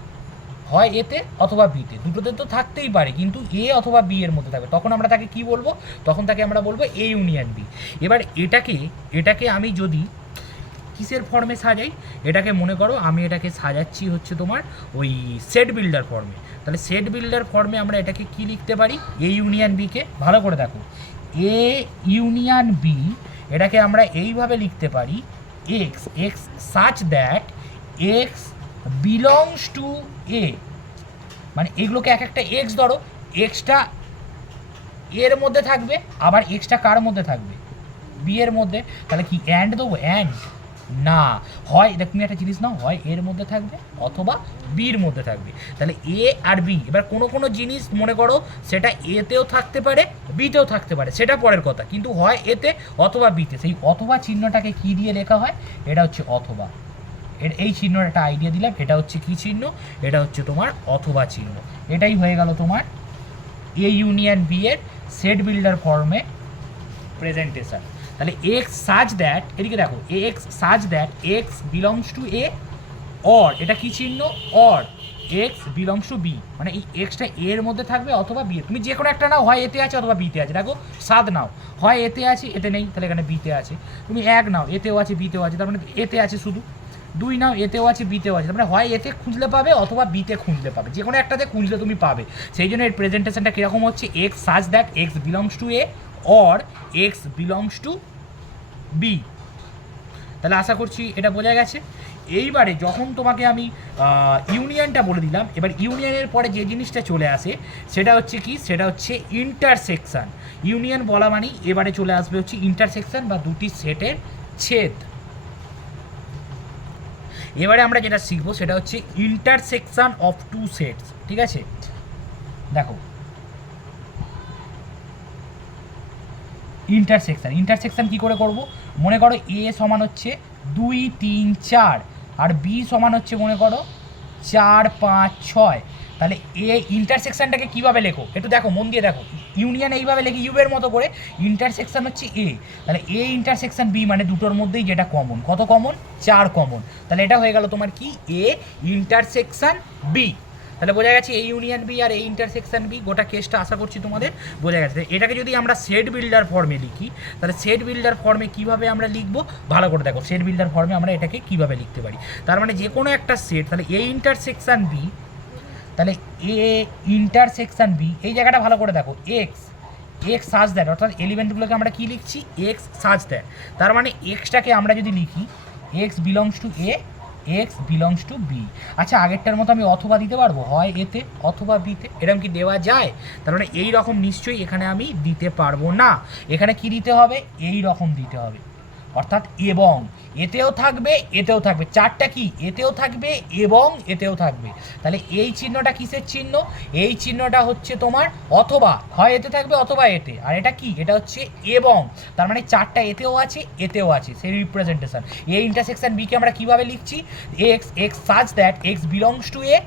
হয় এতে অথবা বিতে, দুটোতে তো থাকতেই পারে কিন্তু এ অথবা বি এর মধ্যে থাকবে। তখন আমরা তাকে কি বলবো? তখন তাকে আমরা বলবো এ ইউনিয়ন বি। এবার এটাকে আমি যদি কিসের ফর্মে সাজাই, এটাকে মনে করো আমি এটাকে সাজাচ্ছি হচ্ছে তোমার ওই সেট বিল্ডার ফর্মে। তাহলে সেট বিল্ডার ফর্মে আমরা এটাকে কি লিখতে পারি? এ ইউনিয়ন বিকে ভালো করে দেখো, এ ইউনিয়ন বি এটাকে আমরা এইভাবে লিখতে পারি, X such that X belongs to A. মানে এগুলোকে এক একটা এক্স ধরো, এক্সটা এর মধ্যে থাকবে আবার এক্সটা কার মধ্যে থাকবে? বি এর মধ্যে। তাহলে কি অ্যান্ড দেবো? অ্যান্ড না, হয় দেখ তুমি একটা জিনিস নাও, হয় এর মধ্যে থাকবে অথবা বির মধ্যে থাকবে। তাহলে এ আর বি, এবার কোনো কোনো জিনিস মনে করো সেটা এতেও থাকতে পারে বিতেও থাকতে পারে, সেটা পরের কথা, কিন্তু হয় এতে অথবা বিতে। সেই অথবা চিহ্নটাকে কি দিয়ে লেখা হয়? এটা হচ্ছে অথবা, এই চিহ্নর একটা আইডিয়া দিলাম, এটা হচ্ছে কি চিহ্ন, এটা হচ্ছে তোমার অথবা চিহ্ন। এটাই হয়ে গেল তোমার এ ইউনিয়ন বি এর সেট বিল্ডার ফর্মে প্রেজেন্টেশন। তাহলে এক্স সাজ দ্যাট, এদিকে দেখো, X such that X belongs to A, or এটা কি চিহ্ন, or X belongs to B, মানে এই এক্সটা এর মধ্যে থাকবে অথবা বি, তুমি যে কোনো একটা নাও, হয় এতে আছে অথবা বিতে আছে। দেখো সাত নাও, হয় এতে আছে এতে নেই, তাহলে এখানে বিতে আছে। তুমি এক নাও, এতেও আছে বিতেও আছে, তার মানে এতে আছে শুধু। দুই নাও, এতেও আছে বিতেও আছে, তার মানে হয় এতে খুঁজলে পাবে অথবা বিতে খুঁজলে পাবে, যে কোনো একটাতে খুঁজলে তুমি পাবে। সেই জন্য এর প্রেজেন্টেশনটা কীরকম হচ্ছে, X such that X belongs to A or X belongs to B. তাহলে আশা করছি এটা বোঝা গেছে। এইবারে যখন তোমাকে আমি ইউনিয়নটা বলে দিলাম, এবার ইউনিয়নের পরে যে জিনিসটা চলে আসে সেটা হচ্ছে কি, সেটা হচ্ছে ইন্টারসেকশন। ইউনিয়ন বলা মানেই এবারে চলে আসবে হচ্ছে ইন্টারসেকশন বা দুটি সেটের ছেদ। এবারে আমরা যেটা শিখবো সেটা হচ্ছে ইন্টারসেকশন অফ টু সেটস। ঠিক আছে, দেখো ইন্টারসেকশন কি করে করব, মনে করো এ সমান হচ্ছে 2 3 4 আর বি সমান হচ্ছে মনে করো 4 5 6। তাহলে এ ইন্টারসেকশনটাকে কীভাবে লেখো একটু দেখো, মন দিয়ে দেখো। ইউনিয়ন এইভাবে লেখি ইউবের মতো করে, ইন্টারসেকশন হচ্ছে এ, তাহলে এ ইন্টারসেকশন বি মানে দুটোর মধ্যেই যেটা কমন, কত কমন, 4 কমন। তাহলে এটা হয়ে গেল তোমার কি, এ ইন্টারসেকশন বি। তাহলে বোঝা গেছে এই ইউনিয়ন বি আর এই ইন্টারসেকশন বি, গোটা কেসটা আশা করছি তোমাদের বোঝা গেছে। এটাকে যদি আমরা সেট বিল্ডার ফর্মে লিখি, তাহলে সেট বিল্ডার ফর্মে কীভাবে আমরা লিখবো ভালো করে দেখো। সেট বিল্ডার ফর্মে আমরা এটাকে কীভাবে লিখতে পারি, তার মানে যে কোনো একটা সেট, তাহলে এ ইন্টারসেকশন বি, তাহলে এ ইন্টারসেকশন বি, এই জায়গাটা ভালো করে দেখো, এক্স এক্স সাজ দ্যাট, অর্থাৎ এলিমেন্টগুলোকে আমরা কী লিখছি, এক্স সাজ দ্যাট। তার মানে এক্সটাকে আমরা যদি লিখি X belongs to A, X belongs to B. আচ্ছা আগেরটার মতো আমি অথবা দিতে পারবো, হয় এতে অথবা বিতে, এরকম কি দেওয়া যায়? তার মানে এই রকম নিশ্চয়ই এখানে আমি দিতে পারবো না। এখানে কি দিতে হবে, এই রকম দিতে হবে, অর্থাৎ এবং এতেও থাকবে এতেও থাকবে, চারটা কি, এতেও থাকবে এবং এতেও থাকবে। তাহলে এই চিহ্নটা কিসের চিহ্ন, এই চিহ্নটা হচ্ছে তোমার অথবা, হয় এতে থাকবে অথবা এতে, আর এটা কি, এটা হচ্ছে এবং। তার মানে চারটা এতেও আছে এতেও আছে, সেই রিপ্রেজেন্টেশন। এই ইন্টারসেকশন বিকে আমরা কিভাবে লিখছি, X X such that X belongs to A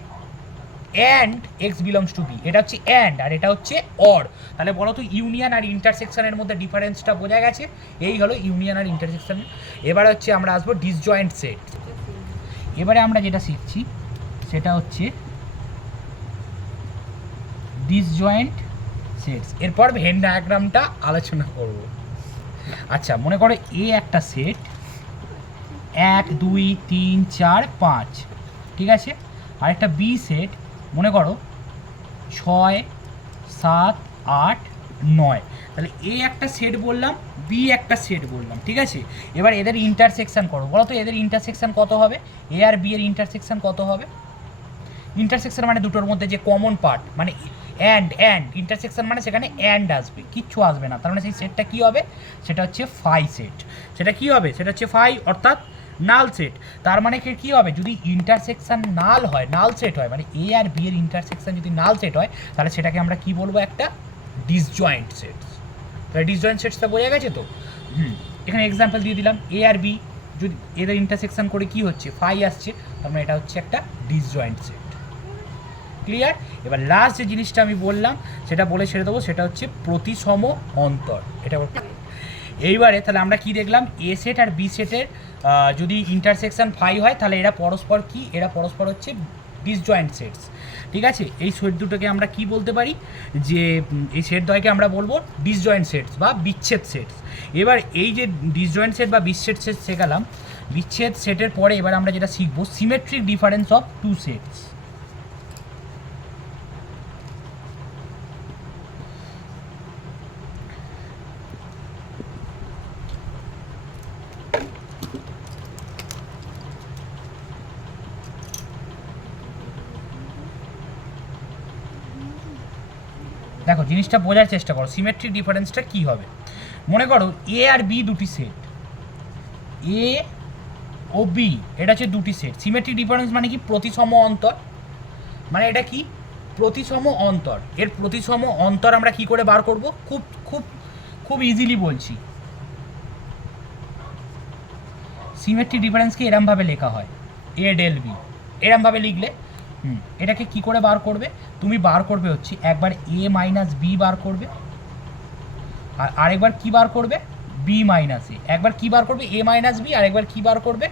and X belongs to B, এটা হচ্ছে অ্যান্ড আর এটা হচ্ছে অর। তাহলে বলো তো ইউনিয়ন আর ইন্টারসেকশনের মধ্যে ডিফারেন্সটা বোঝা গেছে। এই হলো ইউনিয়ন আর ইন্টারসেকশন। এবার হচ্ছে আমরা আসবো ডিসজয়েন্ট সেট। এবারে আমরা যেটা শিখছি সেটা হচ্ছে ডিসজয়েন্ট সেটস। এরপর ভেন ডায়াগ্রামটা আলোচনা করব। আচ্ছা মনে করো এ একটা সেট 1 2 3 4 5, ঠিক আছে, আর একটা বি সেট মনে করো 6 7 8 9। তাহলে এ একটা সেট বললাম, বি একটা সেট বললাম, ঠিক আছে। এবার এদের ইন্টারসেকশন করো, বলো তো এদের ইন্টারসেকশন কত হবে, এ আর বি এর ইন্টারসেকশন কত হবে। ইন্টারসেকশন মানে দুটোর মধ্যে যে কমন পার্ট, মানে অ্যান্ড ইন্টারসেকশন মানে সেখানে অ্যান্ড আসবে, কিচ্ছু আসবে না। তার মানে সেই সেটটা কী হবে, সেটা হচ্ছে ফাই সেট। সেটা কী হবে, সেটা হচ্ছে ফাই, অর্থাৎ নাল সেট। তার মানে কী হবে, যদি ইন্টারসেকশন নাল হয়, নাল সেট হয়, মানে এ আর বি এর ইন্টারসেকশন যদি নাল সেট হয়, তাহলে সেটাকে আমরা কি বলবো, একটা ডিসজয়েন্ট সেট। তাহলে ডিসজয়েন্ট সেটসটা বোঝা গেছে তো। এখানে এক্সাম্পল দিয়ে দিলাম, এ আর বি যদি এদের ইন্টারসেকশন করে কি হচ্ছে, ফাই আসছে, তার মানে এটা হচ্ছে একটা ডিসজয়েন্ট সেট। ক্লিয়ার। এবার লাস্ট যে জিনিসটা আমি বললাম সেটা বলে ছেড়ে দেবো, সেটা হচ্ছে প্রতিসম অন্তর। এটা এইবারে তাহলে আমরা কি দেখলাম, এ সেট আর বি সেটের যদি ইন্টারসেকশন ফাই হয় তাহলে এরা পরস্পর কি, এরা পরস্পর হচ্ছে ডিসজয়েন্ট সেটস, ঠিক আছে। এই সেট দুটোকে আমরা কি বলতে পারি, যে এই সেট দ্বয়কে আমরা বলবো ডিসজয়েন্ট সেটস বা বিচ্ছেদ সেটস। এবার এই যে ডিসজয়েন্ট সেট বা বিচ্ছেদ সেট শেখালাম, বিচ্ছেদ সেটের পরে এবার আমরা যেটা শিখবো, symmetric difference of two sets. দেখো জিনিসটা বোঝার চেষ্টা করো, সিমেট্রিক ডিফারেন্সটা কী হবে। মনে করো এ আর বি দুটি সেট, এ ও বি এটা হচ্ছে দুটি সেট। সিমেট্রিক ডিফারেন্স মানে কি, প্রতিসম অন্তর, মানে এটা কি, প্রতিসম অন্তর। এর প্রতিসম অন্তর আমরা কি করে বার করব, খুব খুব খুব ইজিলি বলছি। সিমেট্রিক ডিফারেন্সকে এরমভাবে লেখা হয়, এ ডেল বি, এরমভাবে লিখলে এটাকে কি করে বার করবে? তুমি বার করবে হচ্ছে একবার এ মাইনাস বি বার করবে, আর আরেকবার কি বার করবে? বি মাইনাস এ। একবার কি বার করবে? এ মাইনাস বি, আর একবার কি বার করবে?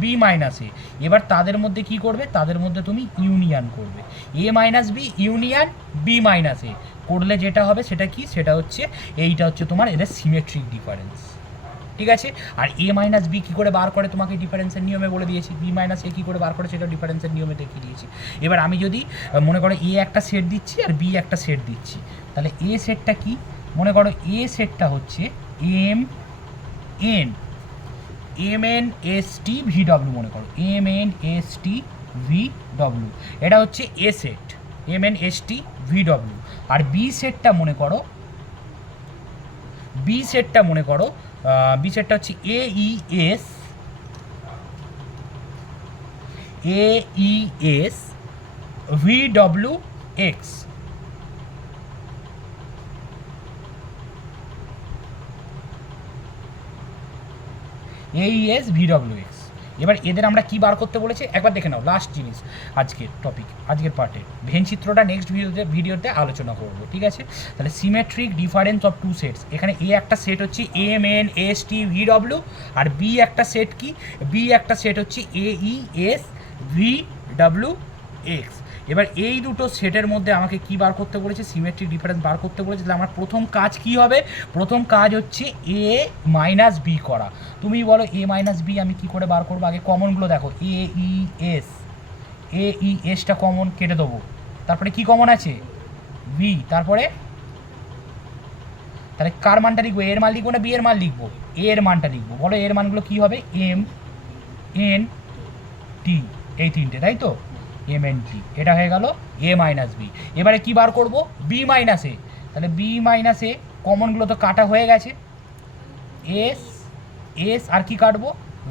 বি মাইনাস এ। এবার তাদের মধ্যে কি করবে? তাদের মধ্যে তুমি ইউনিয়ন করবে, A minus B union B minus A করলে যেটা হবে সেটা কি? সেটা হচ্ছে এইটা হচ্ছে তোমার এদের সিমেট্রিক ডিফারেন্স, ঠিক আছে? আর এ মাইনাস বি কী করে বার করে তোমাকে ডিফারেন্সের নিয়মে বলে দিয়েছি, বি মাইনাস এ কী করে বার করে সেটা ডিফারেন্সের নিয়মে দেখিয়ে দিয়েছি। এবার আমি যদি মনে করো এ একটা সেট দিচ্ছি আর বি একটা সেট দিচ্ছি, তাহলে এ সেটটা কি? মনে করো এ সেটটা হচ্ছে M N S T V W, মনে করো M N S T V W, এটা হচ্ছে A set M N S T V W. আর বি সেটটা মনে করো বি সেটটা হচ্ছে A E S V W X. AES VWX। এবার এদের আমরা কি বার করতে বলেছি একবার দেখে নাও, লাস্ট জিনিস আজকের টপিক, আজকের পার্টে ভেন চিত্রটা নেক্সট ভিডিওতে আলোচনা করবো, ঠিক আছে? তাহলে symmetric difference of two sets, এখানে এ একটা সেট হচ্ছে MNST VW, আর বি একটা সেট কি? বি একটা সেট হচ্ছে AES VWX। এবার এই দুটো সেটের মধ্যে আমাকে কি বার করতে বলেছে? সিমেট্রিক ডিফারেন্স বার করতে বলেছে। তাহলে আমার প্রথম কাজ কি হবে? প্রথম কাজ হচ্ছে এ মাইনাস বি করা। তুমি বলো এ মাইনাস বি আমি কি করে বার করবো? আগে কমনগুলো দেখো, এসটা কমন কেটে দেবো, তারপরে কি কমন আছে? বি, তারপরে তাহলে কার মানটা লিখবো? এর মান লিখবো না বি এর মান লিখবো? এর মানটা লিখবো। বলো এর মানগুলো কি হবে? এম এন টি, এই তিনটে, তাই তো? এম এন টি, এটা হয়ে গেল এ মাইনাস বি। এবারে কি বার করবো? বি মাইনাস এ। তাহলে বি মাইনাস এ কমনগুলো তো কাটা হয়ে গেছে, এস আর কি কাটবো?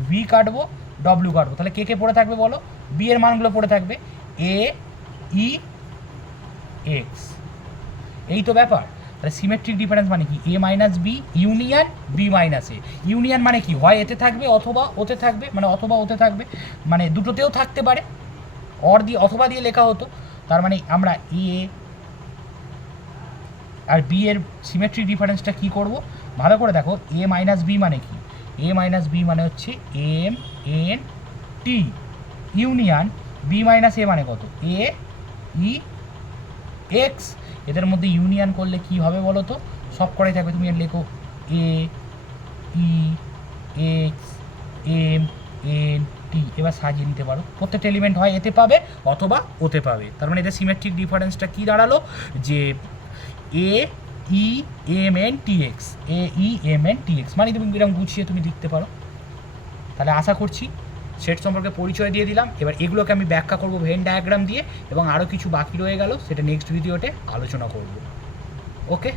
ভি কাটবো, ডব্লিউ কাটবো। তাহলে কে কে পড়ে থাকবে বলো? বি এর মানগুলো পড়ে থাকবে, এ ই এক্স। এই তো ব্যাপার। তাহলে সিমেট্রিক ডিফারেন্স মানে কি? A minus B union B minus A. Union মানে কি? হয় এতে থাকবে অথবা ওতে থাকবে, মানে অথবা ওতে থাকবে, মানে দুটোতেও থাকতে পারে, অর দিয়ে অথবা দিয়ে লেখা হতো। তার মানে আমরা এ আর বি এর সিমেট্রিক ডিফারেন্সটা কী করব? ভালো করে দেখো, এ মাইনাস বি মানে কি? এ মাইনাস বি মানে হচ্ছে M N T union B minus A মানে কত? A E X. এদের মধ্যে ইউনিয়ন করলে কি হবে বলো তো? সব করাই থাকবে, তুমি এর লেখো এ ই এক্স এম এন টি। এবার সাজিয়ে নিতে পারো, প্রত্যেকটা এলিমেন্ট হয় এতে পাবে অথবা ওতে পাবে। তার মানে এদের সিমেট্রিক ডিফারেন্সটা কী দাঁড়ালো? যে A E M N T X, A E M N T X, মানে তুমি এরকম গুছিয়ে তুমি লিখতে পারো। তাহলে আশা করছি সেট সম্পর্কে পরিচয় দিয়ে দিলাম। এবার এগুলোকে আমি ব্যাখ্যা করবো ভেন ডায়াগ্রাম দিয়ে, এবং আরও কিছু বাকি রয়ে গেল সেটা নেক্সট ভিডিওতে আলোচনা করব। ওকে।